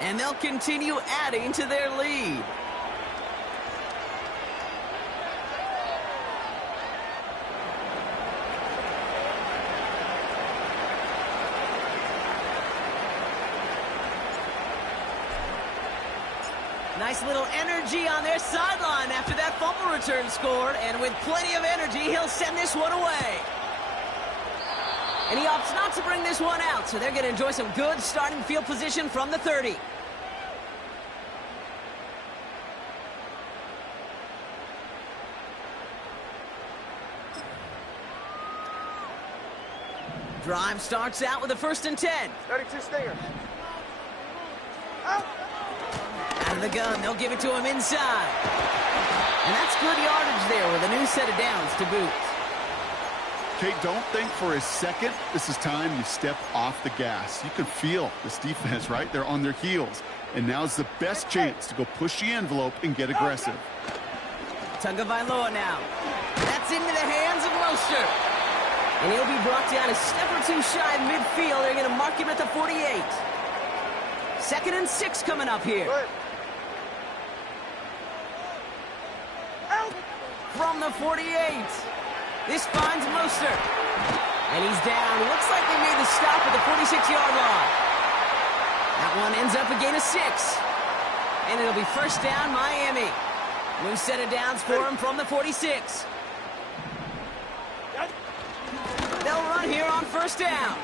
and they'll continue adding to their lead. Nice little energy on their sideline after that fumble return scored, and with plenty of energy, he'll send this one away. And he opts not to bring this one out, so they're going to enjoy some good starting field position from the 30. Drive starts out with a 1st and 10. 32 Stinger. Out of the gun, they'll give it to him inside. And that's good yardage there with a new set of downs to boot. Kate, don't think for a second this is time you step off the gas. You can feel this defense, right? They're on their heels. And now's the best chance to go push the envelope and get aggressive. Tagovailoa now. That's into the hands of Mostert. And he'll be brought down a step or two shy of midfield. They're going to mark him at the 48. 2nd and 6 coming up here. From the 48. This finds Mostert. And he's down. Looks like they made the stop at the 46-yard line. That one ends up a gain of 6. And it'll be 1st down, Miami. New set of downs for him from the 46. They'll run here on 1st down.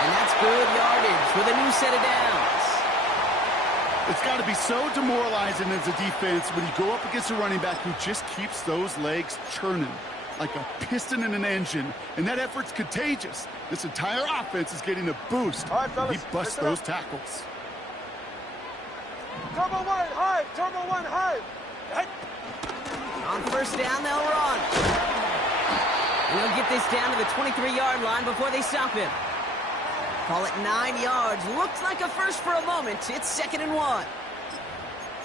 And that's good yardage with a new set of downs. It's got to be so demoralizing as a defense when you go up against a running back who just keeps those legs churning like a piston in an engine, and that effort's contagious. This entire offense is getting a boost. All right, fellas, he busts those tackles. Turbo 1, high! Turbo 1, high! On 1st down, they'll run. And they'll get this down to the 23-yard line before they stop him. Call it 9 yards. Looks like a first for a moment. It's 2nd and 1.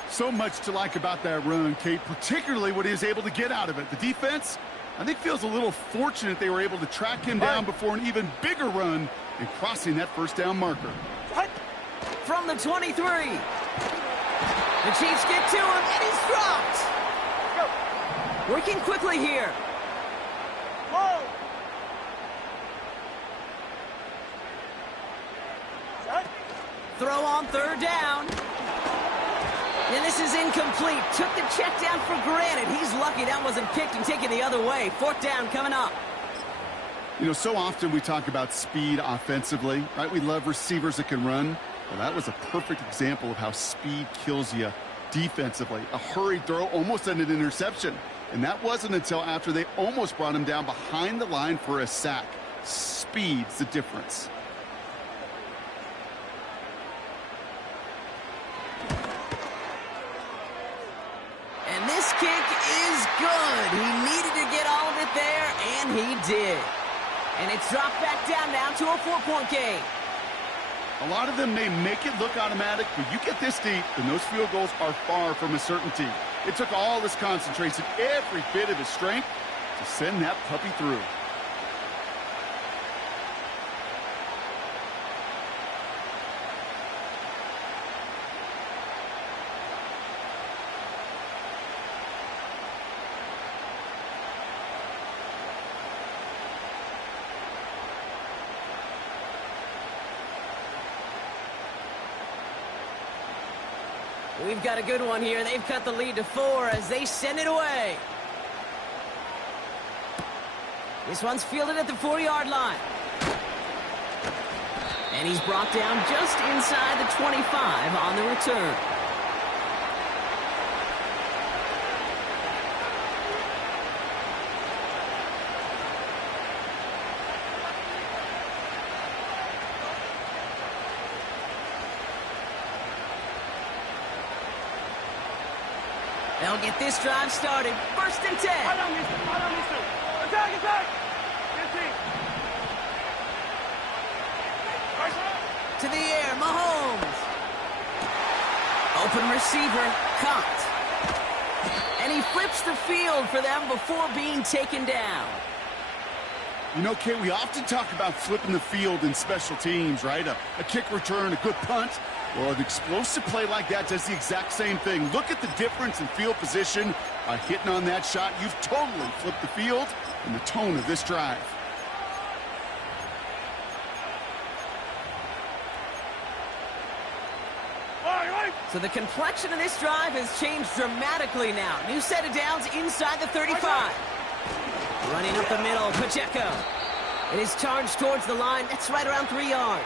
So much to like about that run, Kate, particularly what he was able to get out of it. The defense, I think, feels a little fortunate they were able to track him down before an even bigger run and crossing that 1st down marker. From the 23. The Chiefs get to him, and he's dropped. Working quickly here. Whoa! Throw on 3rd down. And this is incomplete. Took the check down for granted. He's lucky that wasn't picked and taken the other way. 4th down coming up. You know, so often we talk about speed offensively, right? We love receivers that can run. Well, that was a perfect example of how speed kills you defensively. A hurried throw, almost an interception. And that wasn't until after they almost brought him down behind the line for a sack. Speed's the difference. And this kick is good. He needed to get all of it there, and he did. And it's dropped back down now to a 4-point game. A lot of them may make it look automatic, but you get this deep, and those field goals are far from a certainty. It took all his concentration, every bit of his strength, to send that puppy through. We've got a good one here. They've cut the lead to 4 as they send it away. This one's fielded at the 4-yard line. And he's brought down just inside the 25 on the return. They'll get this drive started. 1st and 10. Attack, attack! 15. To the air, Mahomes. Open receiver, caught. And he flips the field for them before being taken down. You know, Kate, we often talk about flipping the field in special teams, right? A kick return, a good punt. Well, an explosive play like that does the exact same thing. Look at the difference in field position. By hitting on that shot, you've totally flipped the field and the tone of this drive. So the complexion of this drive has changed dramatically now. New set of downs inside the 35. Running up the middle, Pacheco. It is charged towards the line. That's right around 3 yards.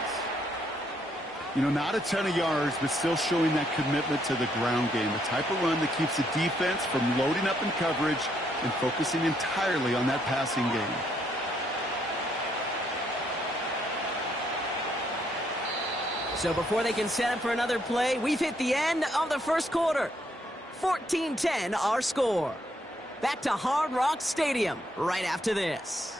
You know, not a ton of yards, but still showing that commitment to the ground game. The type of run that keeps the defense from loading up in coverage and focusing entirely on that passing game. So before they can set up for another play, we've hit the end of the first quarter. 14-10 our score. Back to Hard Rock Stadium right after this.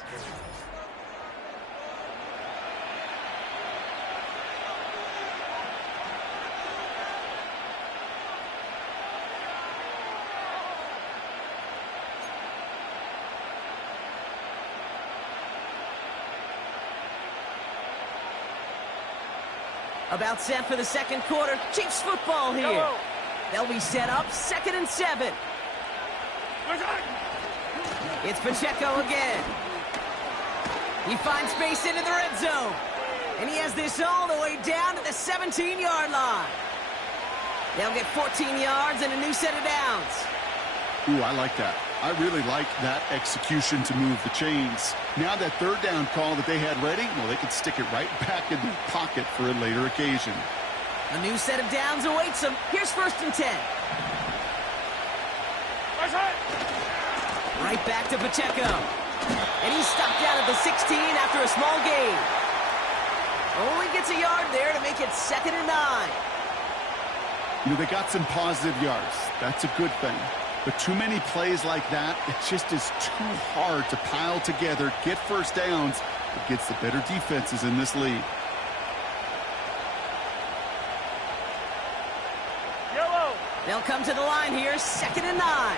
About set for the second quarter. Chiefs football here. Yellow. They'll be set up 2nd and 7. It's Pacheco again. He finds space into the red zone. And he has this all the way down to the 17-yard line. They'll get 14 yards and a new set of downs. Ooh, I like that. I really like that execution to move the chains. Now that 3rd down call that they had ready, well, they could stick it right back in their pocket for a later occasion. A new set of downs awaits them. Here's 1st and 10. Right back to Pacheco. And he's stopped out at the 16 after a small gain. Only gets a yard there to make it 2nd and 9. You know, they got some positive yards. That's a good thing. But too many plays like that, it just is too hard to pile together, get 1st downs against the better defenses in this league. Yellow. They'll come to the line here, 2nd and 9.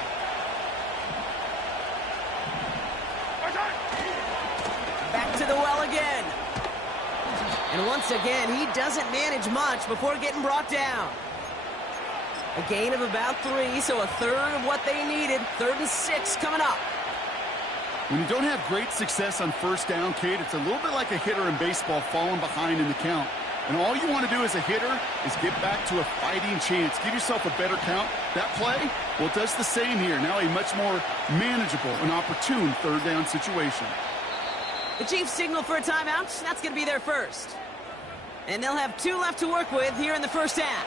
Back to the well again. And once again, he doesn't manage much before getting brought down. A gain of about 3, so a 1/3 of what they needed. 3rd and 6 coming up. When you don't have great success on 1st down, Kate, it's a little bit like a hitter in baseball falling behind in the count. And all you want to do as a hitter is get back to a fighting chance. Give yourself a better count. That play, well, it does the same here. Now a much more manageable and opportune 3rd down situation. The Chiefs signal for a timeout. That's going to be their first. And they'll have 2 left to work with here in the 1st half.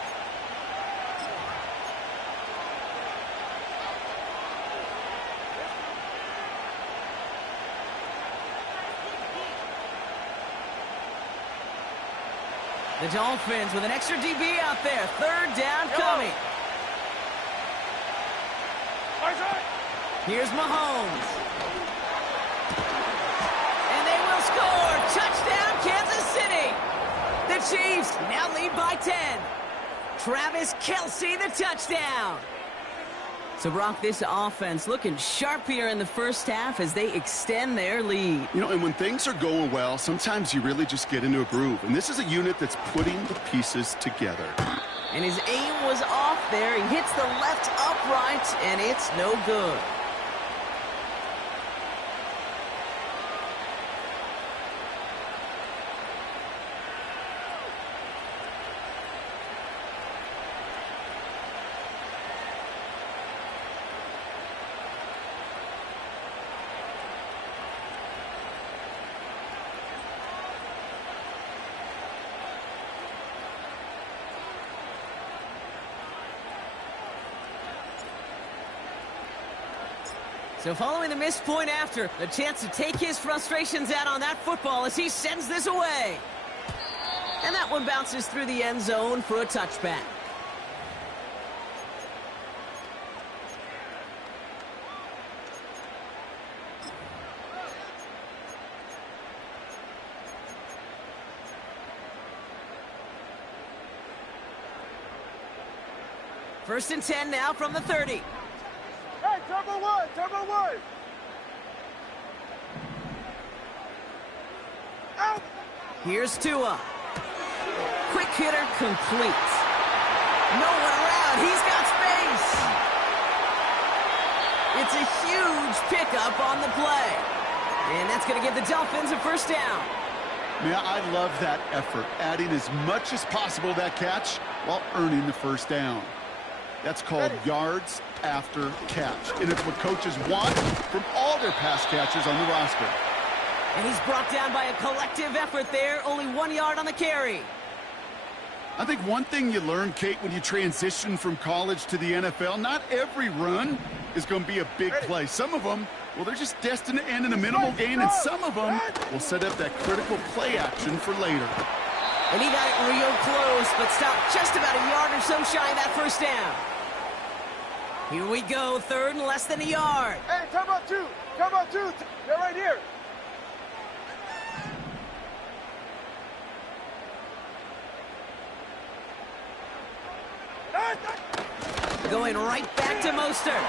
The Dolphins with an extra DB out there. Third down coming. Here's Mahomes. And they will score. Touchdown, Kansas City. The Chiefs now lead by 10. Travis Kelce, the touchdown. So, Brock, this offense looking sharp here in the first half as they extend their lead. You know, and when things are going well, sometimes you really just get into a groove. And this is a unit that's putting the pieces together. And his aim was off there. He hits the left upright, and it's no good. So following the missed point after, a chance to take his frustrations out on that football as he sends this away. And that one bounces through the end zone for a touchback. First and 10 now from the 30. Hey, turbo one, turbo one. Out. Here's Tua. Quick hitter complete. No one around. He's got space. It's a huge pickup on the play. And that's going to give the Dolphins a first down. Man, I love that effort, adding as much as possible to that catch while earning the first down. That's called yards after catch. And it's what coaches want from all their pass catchers on the roster. And he's brought down by a collective effort there. Only 1 yard on the carry. I think one thing you learn, Kate, when you transition from college to the NFL, not every run is going to be a big play. Some of them, well, they're just destined to end in a minimal gain, and some of them will set up that critical play action for later. And he got it real close, but stopped just about a yard or so shy of that first down. Here we go, third and less than a yard. Hey, turbo two, turbo two. They're right here. Going right back to Mostert.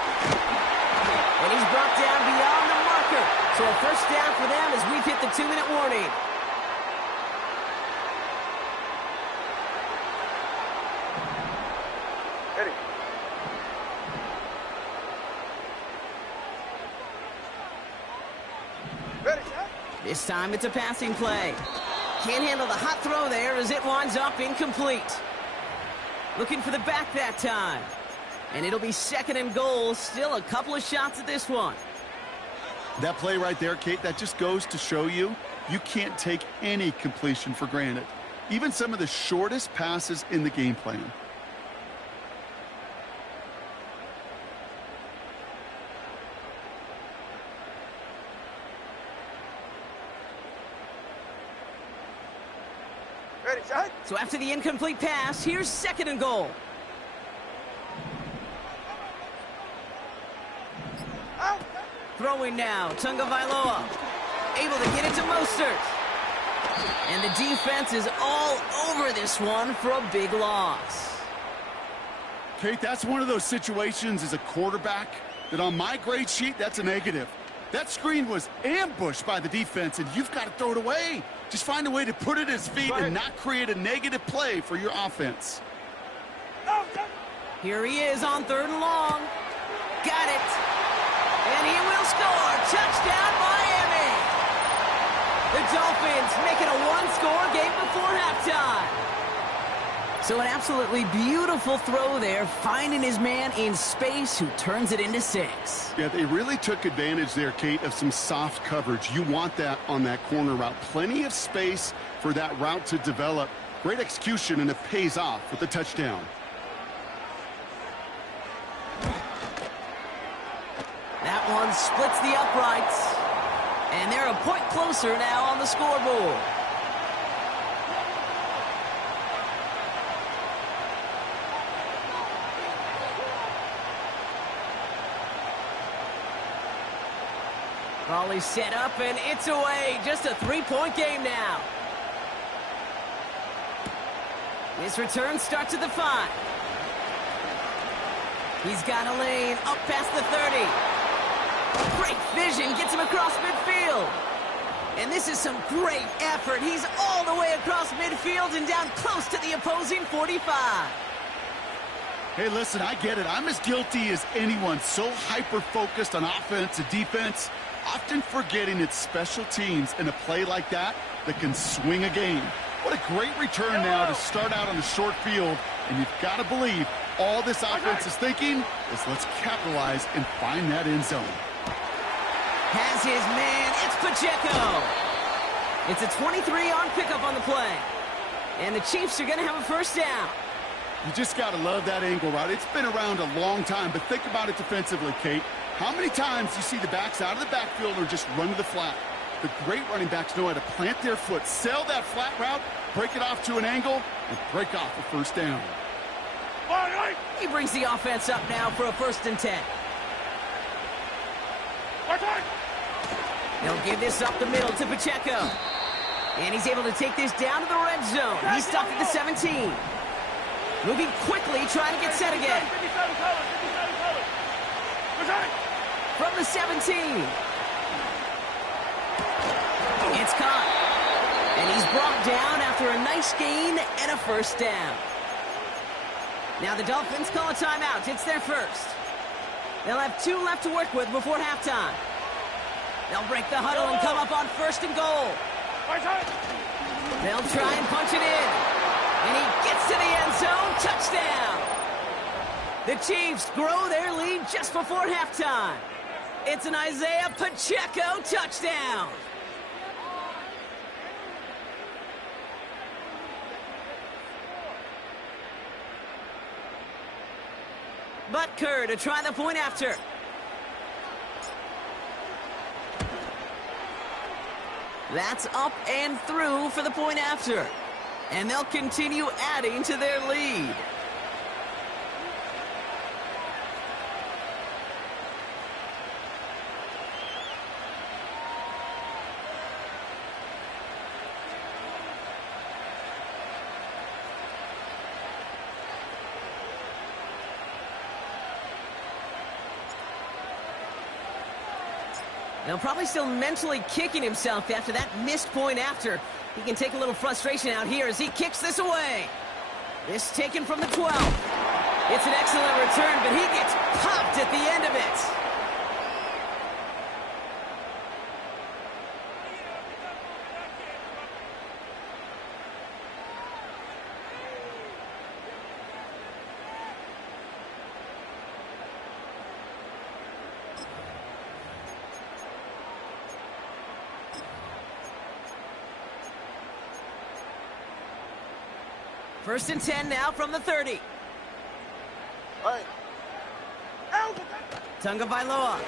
And he's brought down beyond the marker. So a first down for them as we've hit the 2-minute warning. Ready. Ready. This time it's a passing play. Can't handle the hot throw there as it winds up incomplete. Looking for the back that time. And it'll be second and goal. Still a couple of shots at this one. That play right there, Kate, that just goes to show you, you can't take any completion for granted. Even some of the shortest passes in the game plan. Ready, shot. So after the incomplete pass, here's second and goal. Out. Throwing now, Tunga Vailoa. Able to get it to Mostert. And the defense is all over this one for a big loss. Kate, that's one of those situations as a quarterback that on my grade sheet, that's a negative. That screen was ambushed by the defense, and you've got to throw it away. Just find a way to put it at his feet and not create a negative play for your offense. Here he is on third and long. Got it. And he will score. Touchdown, Miami. The Dolphins making a one-score game before halftime. So an absolutely beautiful throw there, finding his man in space who turns it into 6. Yeah, they really took advantage there, Kate, of some soft coverage. You want that on that corner route. Plenty of space for that route to develop. Great execution, and it pays off with the touchdown. That one splits the uprights. And they're a point closer now on the scoreboard. Volley set up, and it's away. Just a three-point game now. This return starts at the 5. He's got a lane up past the 30. Great vision, gets him across midfield. And this is some great effort. He's all the way across midfield and down close to the opposing 45. Hey, listen, I get it. I'm as guilty as anyone. So hyper-focused on offense and defense, often forgetting it's special teams in a play like that can swing a game. What a great return now to start out on a short field. And you've got to believe all this offense is thinking is let's capitalize and find that end zone. Has his man. It's Pacheco. It's a 23-yard pickup on the play. And the Chiefs are going to have a first down. You just got to love that angle, right? It's been around a long time, but think about it defensively, Kate. How many times you see the backs out of the backfield or just run to the flat? The great running backs know how to plant their foot, sell that flat route, break it off to an angle, and break off a first down. He brings the offense up now for a 1st and 10. They'll give this up the middle to Pacheco. And he's able to take this down to the red zone. He's stopped at the 17. Moving quickly, trying to get set again. From the 17. It's caught. And he's brought down after a nice gain and a first down. Now the Dolphins call a timeout. It's their first. They'll have 2 left to work with before halftime. They'll break the huddle and come up on 1st and goal. They'll try and punch it in. And he gets to the end zone. Touchdown. The Chiefs grow their lead just before halftime. It's an Isaiah Pacheco touchdown. Butker to try the point after. That's up and through for the point after. And they'll continue adding to their lead. Now probably still mentally kicking himself after that missed point after. He can take a little frustration out here as he kicks this away. This taken from the 12. It's an excellent return, but he gets popped at the end of it. First and 10 now from the 30. All right. Tunga Bailoa.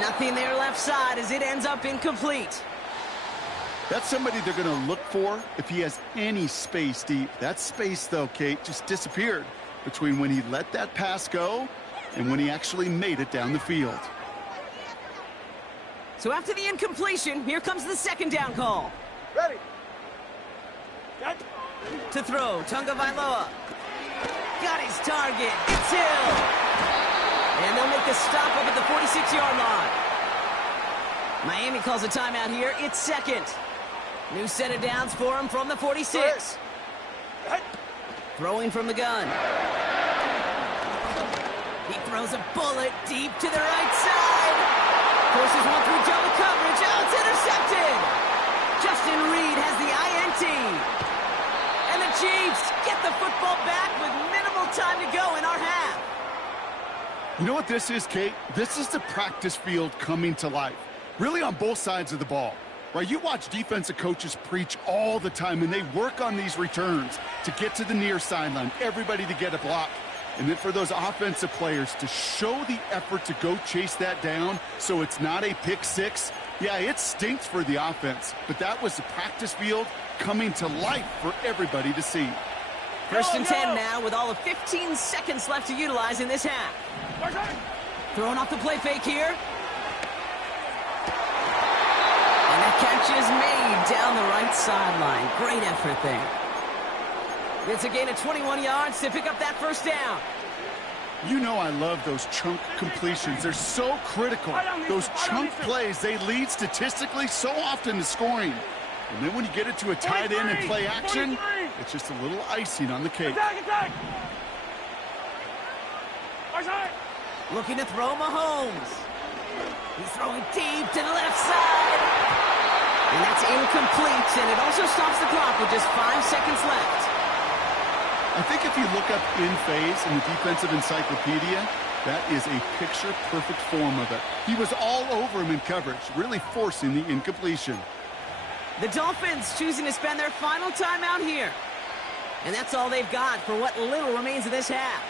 Nothing there left side as it ends up incomplete. That's somebody they're going to look for if he has any space deep. That space, though, Kate, just disappeared between when he let that pass go and when he actually made it down the field. So after the incompletion, here comes the 2nd down call. Ready. To throw, Tunga Bailoa. Got his target. It's Hill. And they'll make the stop up at the 46-yard line. Miami calls a timeout here. It's 2nd. New set of downs for him from the 46. Throwing from the gun. He throws a bullet deep to the right side. Forces one through double coverage. Oh, it's intercepted. Justin Reed has the INT. And the Chiefs get the football back with minimal time to go in our half. You know what this is, Kate? This is the practice field coming to life. Really on both sides of the ball. Right? You watch defensive coaches preach all the time, and they work on these returns to get to the near sideline, everybody to get a block. And then for those offensive players to show the effort to go chase that down so it's not a pick six. Yeah, it stinks for the offense, but that was the practice field coming to life for everybody to see. First and 10 now with all of 15 seconds left to utilize in this half. Throwing off the play fake here. And that catch is made down the right sideline. Great effort there. It's a gain of 21 yards to pick up that first down. You know I love those chunk completions. They're so critical. Those chunk plays, they lead statistically so often to scoring. And then when you get it to a tight end and play action, it's just a little icing on the cake. Looking to throw Mahomes. He's throwing deep to the left side. And that's incomplete, and it also stops the clock with just 5 seconds left. I think if you look up in phase in the defensive encyclopedia, that is a picture-perfect form of it. He was all over him in coverage, really forcing the incompletion. The Dolphins choosing to spend their final timeout here. And that's all they've got for what little remains of this half.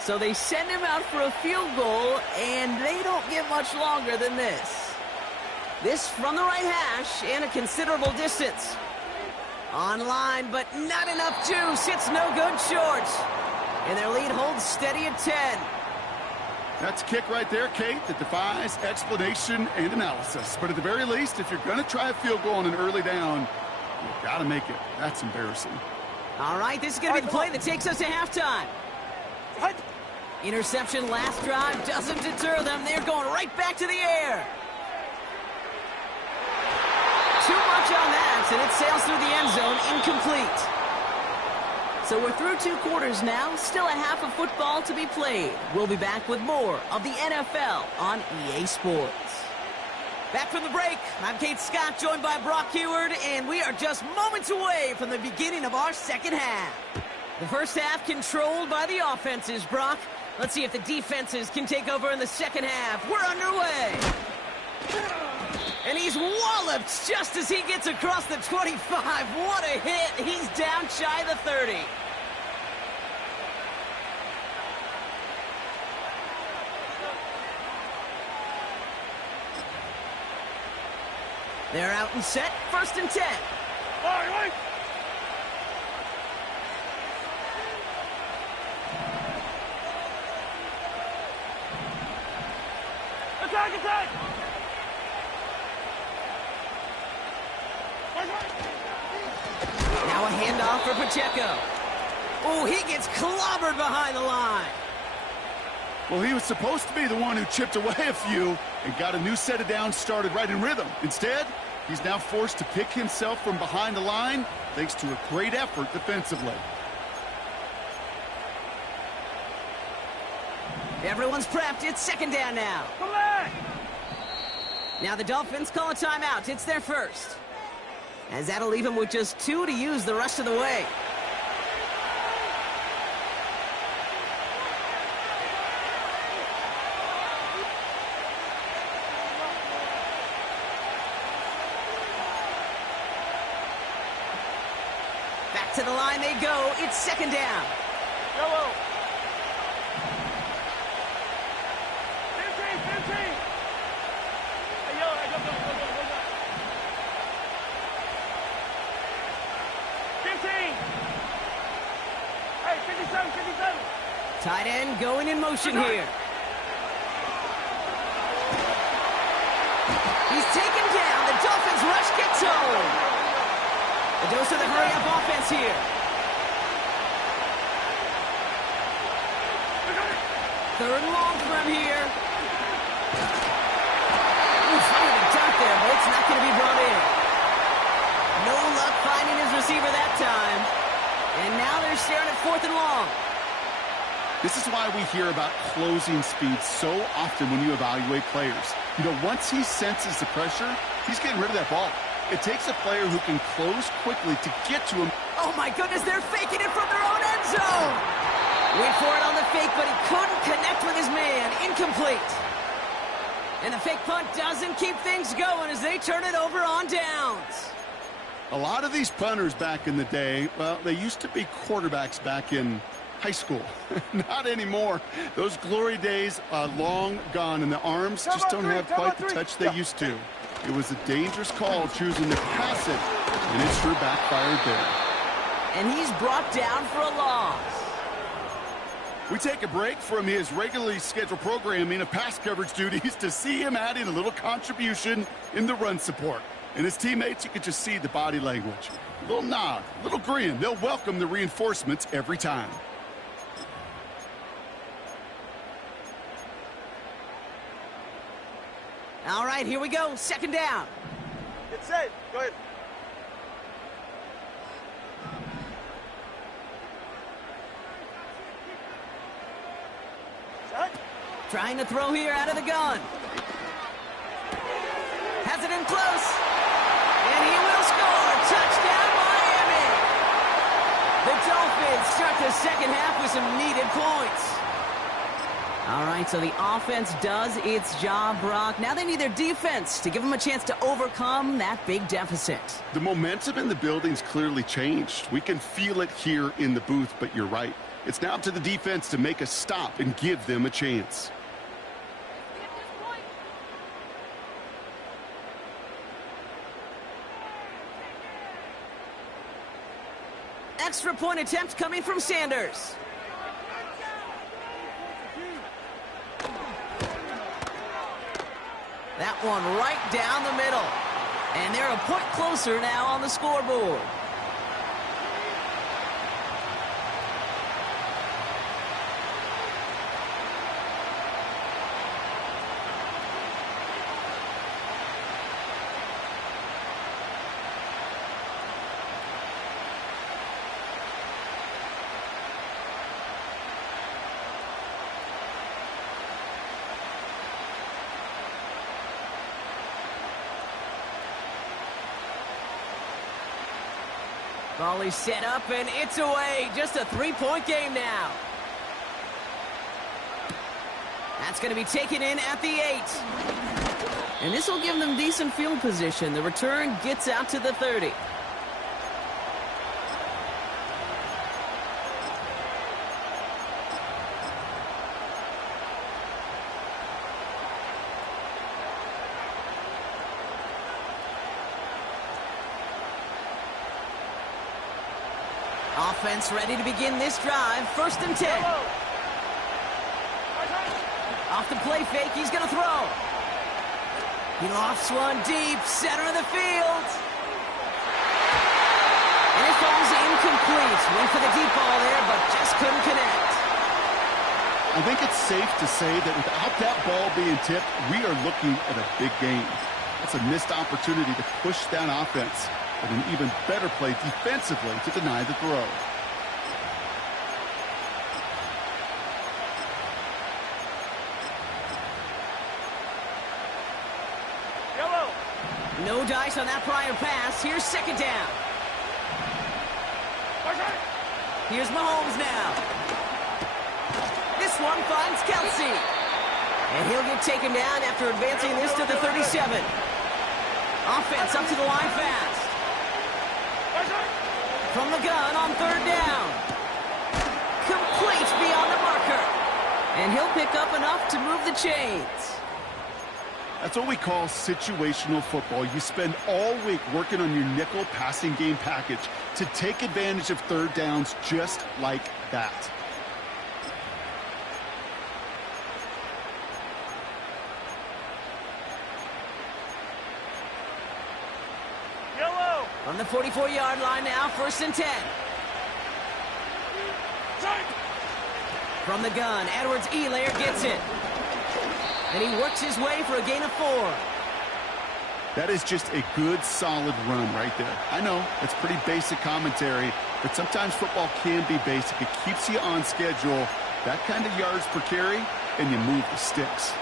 So they send him out for a field goal, and they don't get much longer than this. This from the right hash and a considerable distance. On line, but not enough juice. It's no good short. And their lead holds steady at 10. That's a kick right there, Kate, that defies explanation and analysis. But at the very least, if you're going to try a field goal on an early down, you've got to make it. That's embarrassing. All right, this is going to be the play that takes us to halftime. Interception last drive doesn't deter them. They're going right back to the air. Too much on that, and it sails through the end zone, incomplete. So we're through 2 quarters now, still a half of football to be played. We'll be back with more of the NFL on EA Sports. Back from the break, I'm Kate Scott, joined by Brock Heward, and we are just moments away from the beginning of our second half. The first half controlled by the offenses, Brock. Let's see if the defenses can take over in the second half. We're underway. And he's walloped just as he gets across the 25. What a hit. He's down shy of the 30. They're out and set. 1st and 10. Right. Attack! Now a handoff for Pacheco. Oh, he gets clobbered behind the line. Well, he was supposed to be the one who chipped away a few and got a new set of downs started right in rhythm. Instead, he's now forced to pick himself from behind the line thanks to a great effort defensively. Everyone's prepped. It's 2nd down now. Come back! Now the Dolphins call a timeout. It's their first. As that'll leave them with just 2 to use the rest of the way. Back to the line they go. It's 2nd down. Yellow. 15. Hey, yellow, go. 15. Hey, 57. Tight end going in motion here. He's taken down. The Dolphins rush gets home. A dose of the hurry-up offense here. 3rd and long for him here. Ooh, fired a dunk there, but it's not going to be brought in. No luck finding his receiver that time. And now they're staring at 4th and long. This is why we hear about closing speed so often when you evaluate players. You know, once he senses the pressure, he's getting rid of that ball. It takes a player who can close quickly to get to him. Oh, my goodness, they're faking it from their own end zone. Went for it on the fake, but he couldn't connect with his man. Incomplete. And the fake punt doesn't keep things going as they turn it over on downs. A lot of these punters back in the day, well, they used to be quarterbacks back in high school. Not anymore. Those glory days are long gone, and the arms just don't have quite the touch they used to. It was a dangerous call choosing to pass it, and it sure backfired there. And he's brought down for a loss. We take a break from his regularly scheduled programming of pass coverage duties to see him adding a little contribution in the run support. And his teammates, you could just see the body language. A little nod, a little grin. They'll welcome the reinforcements every time. All right, here we go. Second down. Get set. Go ahead. Set. Trying to throw here out of the gun. Has it in close. And he will score. Touchdown, Miami. The Dolphins start the second half with some needed points. All right, so the offense does its job, Brock. Now they need their defense to give them a chance to overcome that big deficit. The momentum in the building's clearly changed. We can feel it here in the booth, but you're right. It's now up to the defense to make a stop and give them a chance. Extra point attempt coming from Sanders. That one right down the middle. And they're a point closer now on the scoreboard. Volley set up, and it's away. Just a three-point game now. That's going to be taken in at the 8. And this will give them decent field position. The return gets out to the 30. Offense ready to begin this drive. 1st and 10. Off the play fake, he's going to throw. He lofts one deep, center of the field. And it falls incomplete. Went for the deep ball there, but just couldn't connect. I think it's safe to say that without that ball being tipped, we are looking at a big game. That's a missed opportunity to push that offense. But an even better play defensively to deny the throw. Yellow. No dice on that prior pass. Here's 2nd down. Here's Mahomes now. This one finds Kelsey. And he'll get taken down after advancing this to the 37. Offense up to the line fast. From the gun on 3rd down. Complete beyond the marker. And he'll pick up enough to move the chains. That's what we call situational football. You spend all week working on your nickel passing game package to take advantage of 3rd downs just like that. On the 44-yard line now, 1st and 10. From the gun, Edwards-Helaire gets it. And he works his way for a gain of 4. That is just a good, solid run right there. I know, it's pretty basic commentary, but sometimes football can be basic. It keeps you on schedule, that kind of yards per carry, and you move the sticks.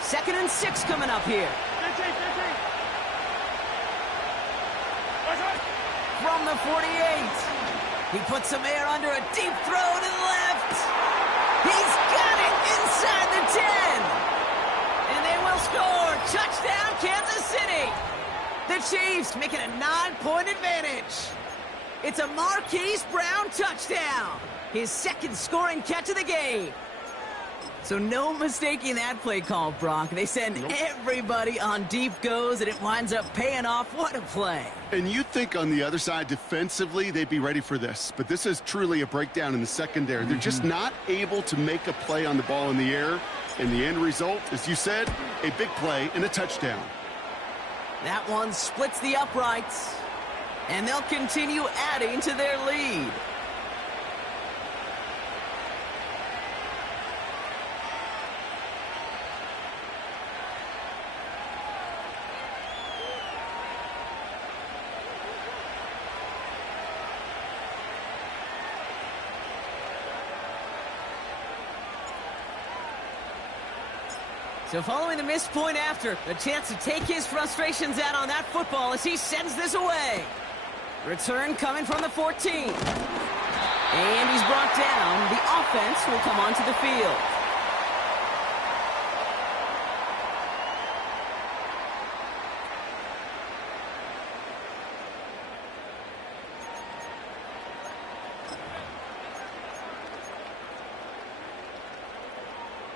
2nd and 6 coming up here. From the 48. He puts some air under a deep throw to the left. He's got it inside the 10. And they will score. Touchdown, Kansas City. The Chiefs making a 9-point advantage. It's a Marquise Brown touchdown. His 2nd scoring catch of the game. So no mistaking that play call, Brock. They send everybody on deep goes, and it winds up paying off. What a play. And you think on the other side, defensively, they'd be ready for this. But this is truly a breakdown in the secondary. They're just not able to make a play on the ball in the air. And the end result, as you said, a big play and a touchdown. That one splits the uprights. And they'll continue adding to their lead. So following the missed point after, a chance to take his frustrations out on that football as he sends this away. Return coming from the 14. And he's brought down. The offense will come onto the field.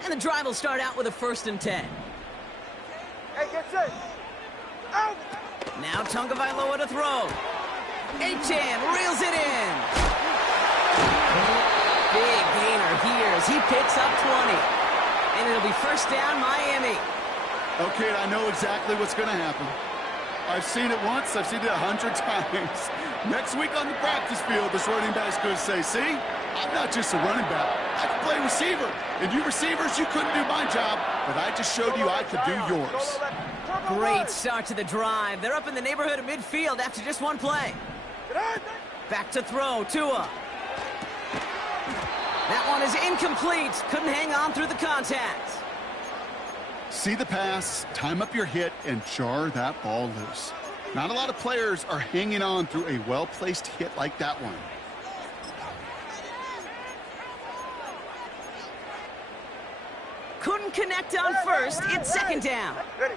And the drive will start out with a 1st and 10. Hey, get set. Out. Now Tagovailoa to throw. Achane reels it in. Big gainer here as he picks up 20. And it'll be 1st down, Miami. Okay, I know exactly what's going to happen. I've seen it once. I've seen it 100 times. Next week on the practice field, this running back's going to say, see, I'm not just a running back. I can play receiver. And you receivers, you couldn't do my job, but I just showed you I could do yours. Great start to the drive. They're up in the neighborhood of midfield after just one play. Back to throw, Tua. That one is incomplete. Couldn't hang on through the contact. See the pass, time up your hit, and jar that ball loose. Not a lot of players are hanging on through a well-placed hit like that one. Couldn't connect on first. It's 2nd down. Ready.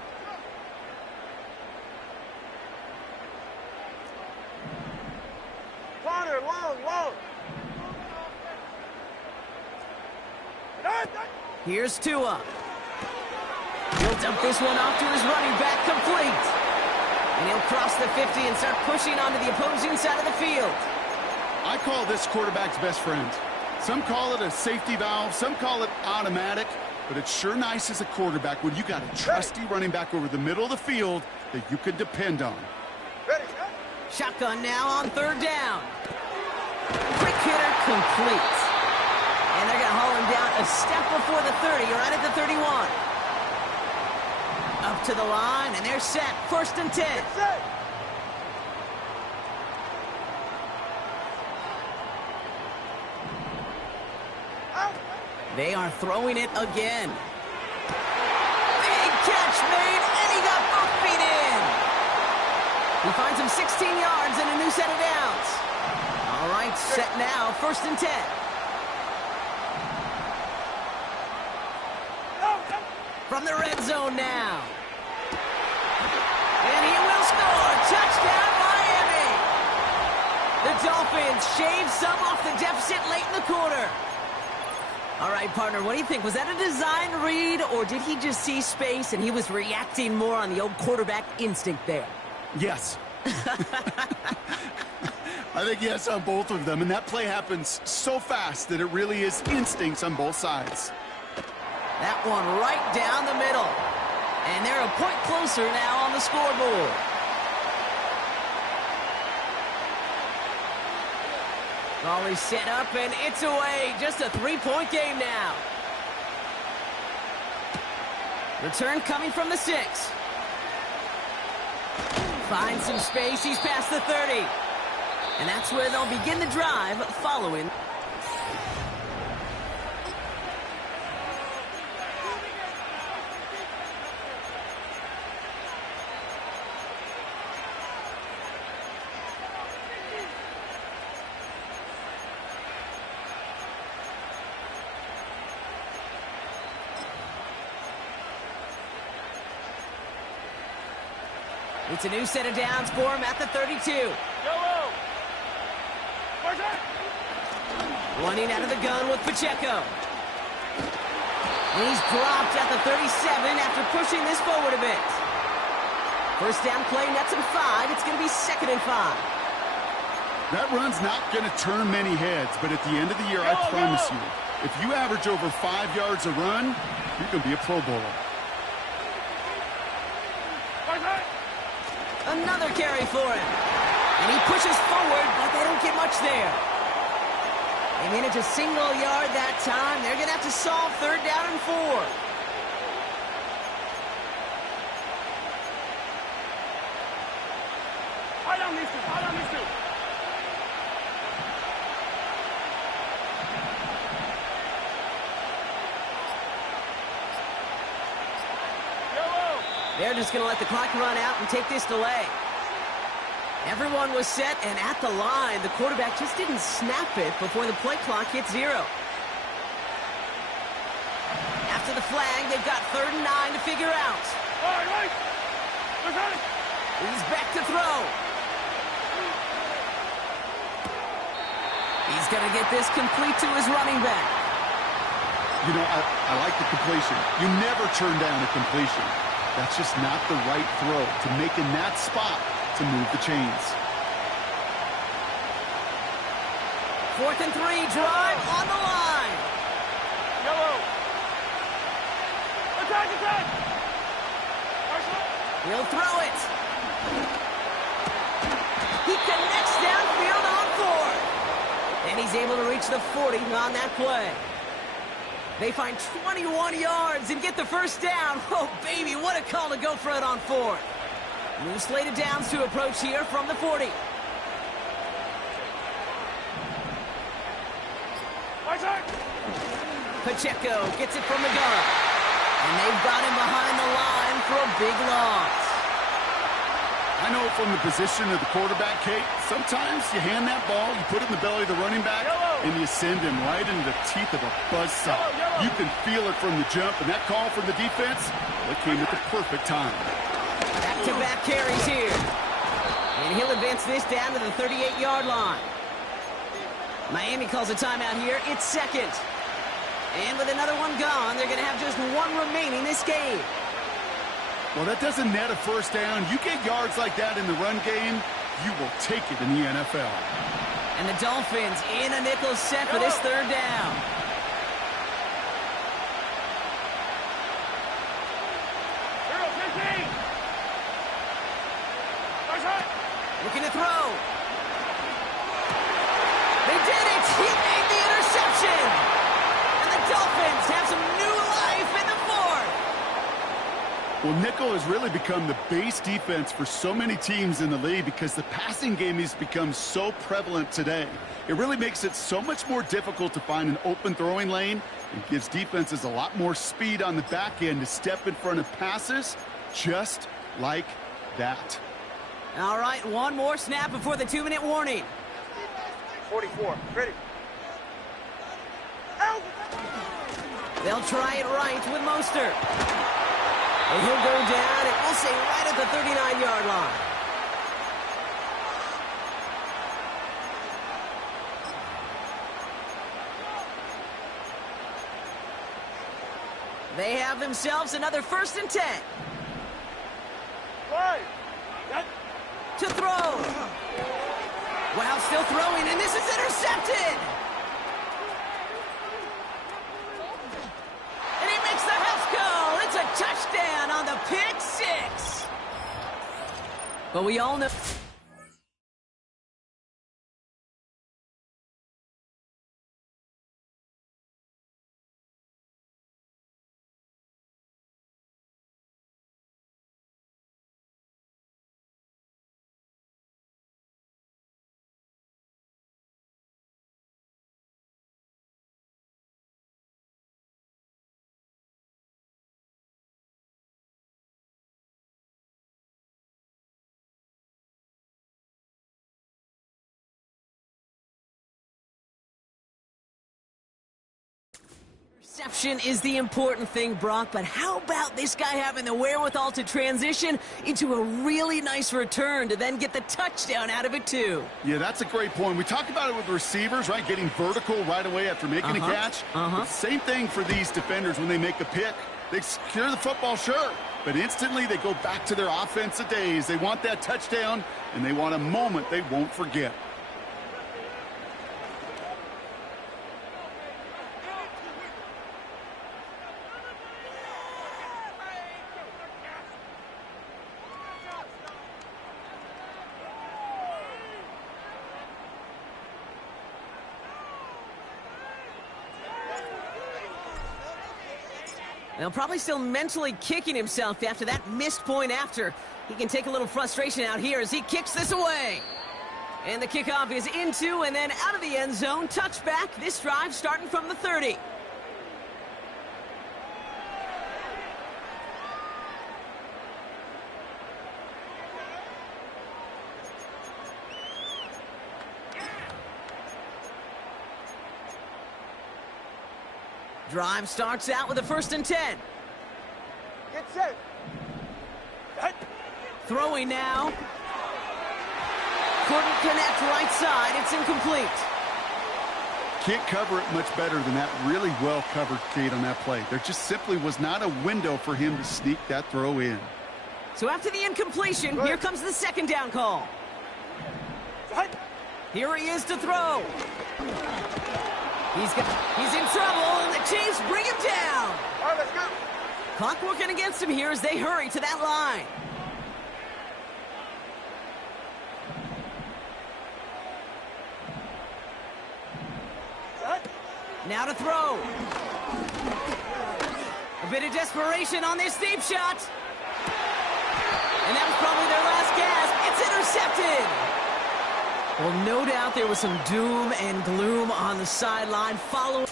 Corner, long. Here's Tua. He'll dump this one off to his running back, complete. And he'll cross the 50 and start pushing onto the opposing side of the field. I call this quarterback's best friend. Some call it a safety valve, some call it automatic, but it's sure nice as a quarterback when you got a trusty running back over the middle of the field that you can depend on. Ready. Shotgun now on 3rd down. Quick hitter, complete. And they're going to haul him down a step before the 30, right at the 31. Up to the line, and they're set. 1st and 10. Set. Out. They are throwing it again. Big catch made, and he got both feet in. He finds him 16 yards and a new set of downs. All right, set now. 1st and 10. From the red zone now. And he will score. Touchdown, Miami. The Dolphins shave some off the deficit late in the quarter. All right, partner, what do you think? Was that a design read, or did he just see space and he was reacting more on the old quarterback instinct there? Yes. I think yes on both of them, and that play happens so fast that it really is instincts on both sides. That one right down the middle. And they're a point closer now on the scoreboard. Volley set up, and it's away. Just a 3-point game now. Return coming from the 6. Finds some space. He's past the 30. And that's where they'll begin the drive following. It's a new set of downs for him at the 32. Running out of the gun with Pacheco. And he's dropped at the 37 after pushing this forward a bit. First down play, nets him 5. It's going to be 2nd and 5. That run's not going to turn many heads, but at the end of the year, I promise you, if you average over 5 yards a run, you're going to be a Pro Bowler. Another carry for him. And he pushes forward, but they don't get much there. They manage a single yard that time. They're going to have to solve 3rd down and 4. They're just going to let the clock run out and take this delay. Everyone was set, and at the line, the quarterback just didn't snap it before the play clock hit 0. After the flag, they've got 3rd and 9 to figure out. He's back to throw. He's going to get this complete to his running back. You know, I like the completion. You never turn down a completion. That's just not the right throw to make in that spot to move the chains. 4th and 3, drive on the line. Attack! He'll throw it. He connects downfield on 4th. And he's able to reach the 40 on that play. They find 21 yards and get the first down. Oh, baby, what a call to go for it on 4th. New slated downs to approach here from the 40. Pacheco gets it from the gun. And they've got him behind the line for a big loss. I know from the position of the quarterback, Kate, sometimes you hand that ball, you put it in the belly of the running back, and you send him right into the teeth of a buzzsaw. You can feel it from the jump, and that call from the defense, it came at the perfect time. Back-to-back carries here. And he'll advance this down to the 38-yard line. Miami calls a timeout here. It's 2nd. And with another one gone, they're going to have just 1 remaining this game. Well, that doesn't net a first down. You get yards like that in the run game, you will take it in the NFL. And the Dolphins in a nickel set for this 3rd down. Looking to throw. They did it! He made the interception! And the Dolphins have some new life in the 4th. Well, nickel has really become the base defense for so many teams in the league because the passing game has become so prevalent today. It really makes it so much more difficult to find an open throwing lane and gives defenses a lot more speed on the back end to step in front of passes just like that. All right, one more snap before the 2-minute warning. 44, ready. Out! They'll try it right with Mostert. And he'll go down, and we'll say right at the 39-yard line. They have themselves another 1st and 10. Right. To throw. Wow, still throwing, and this is intercepted. And he makes the house call. It's a touchdown on the pick 6. But we all know... Interception is the important thing, Brock, but how about this guy having the wherewithal to transition into a really nice return to then get the touchdown out of it, too? Yeah, that's a great point. We talked about it with receivers, right? Getting vertical right away after making a catch. Same thing for these defenders when they make a pick. They secure the football, sure, but instantly they go back to their offensive days. They want that touchdown, and they want a moment they won't forget. Now, probably still mentally kicking himself after that missed point after. He can take a little frustration out here as he kicks this away. And the kickoff is into and then out of the end zone. Touchback. This drive starting from the 30. Drive starts out with a 1st and 10. Get set. Throwing now. Couldn't connect right side. It's incomplete. Can't cover it much better than that really well-covered Cade on that play. There just simply was not a window for him to sneak that throw in. So after the incompletion, here comes the 2nd down call. Here he is to throw. He's in trouble, and the Chiefs bring him down. All right, let's go. Clock working against him here as they hurry to that line. Now to throw. A bit of desperation on this deep shot. And that was probably their last gasp. It's intercepted. Well, no doubt there was some doom and gloom on the sideline following.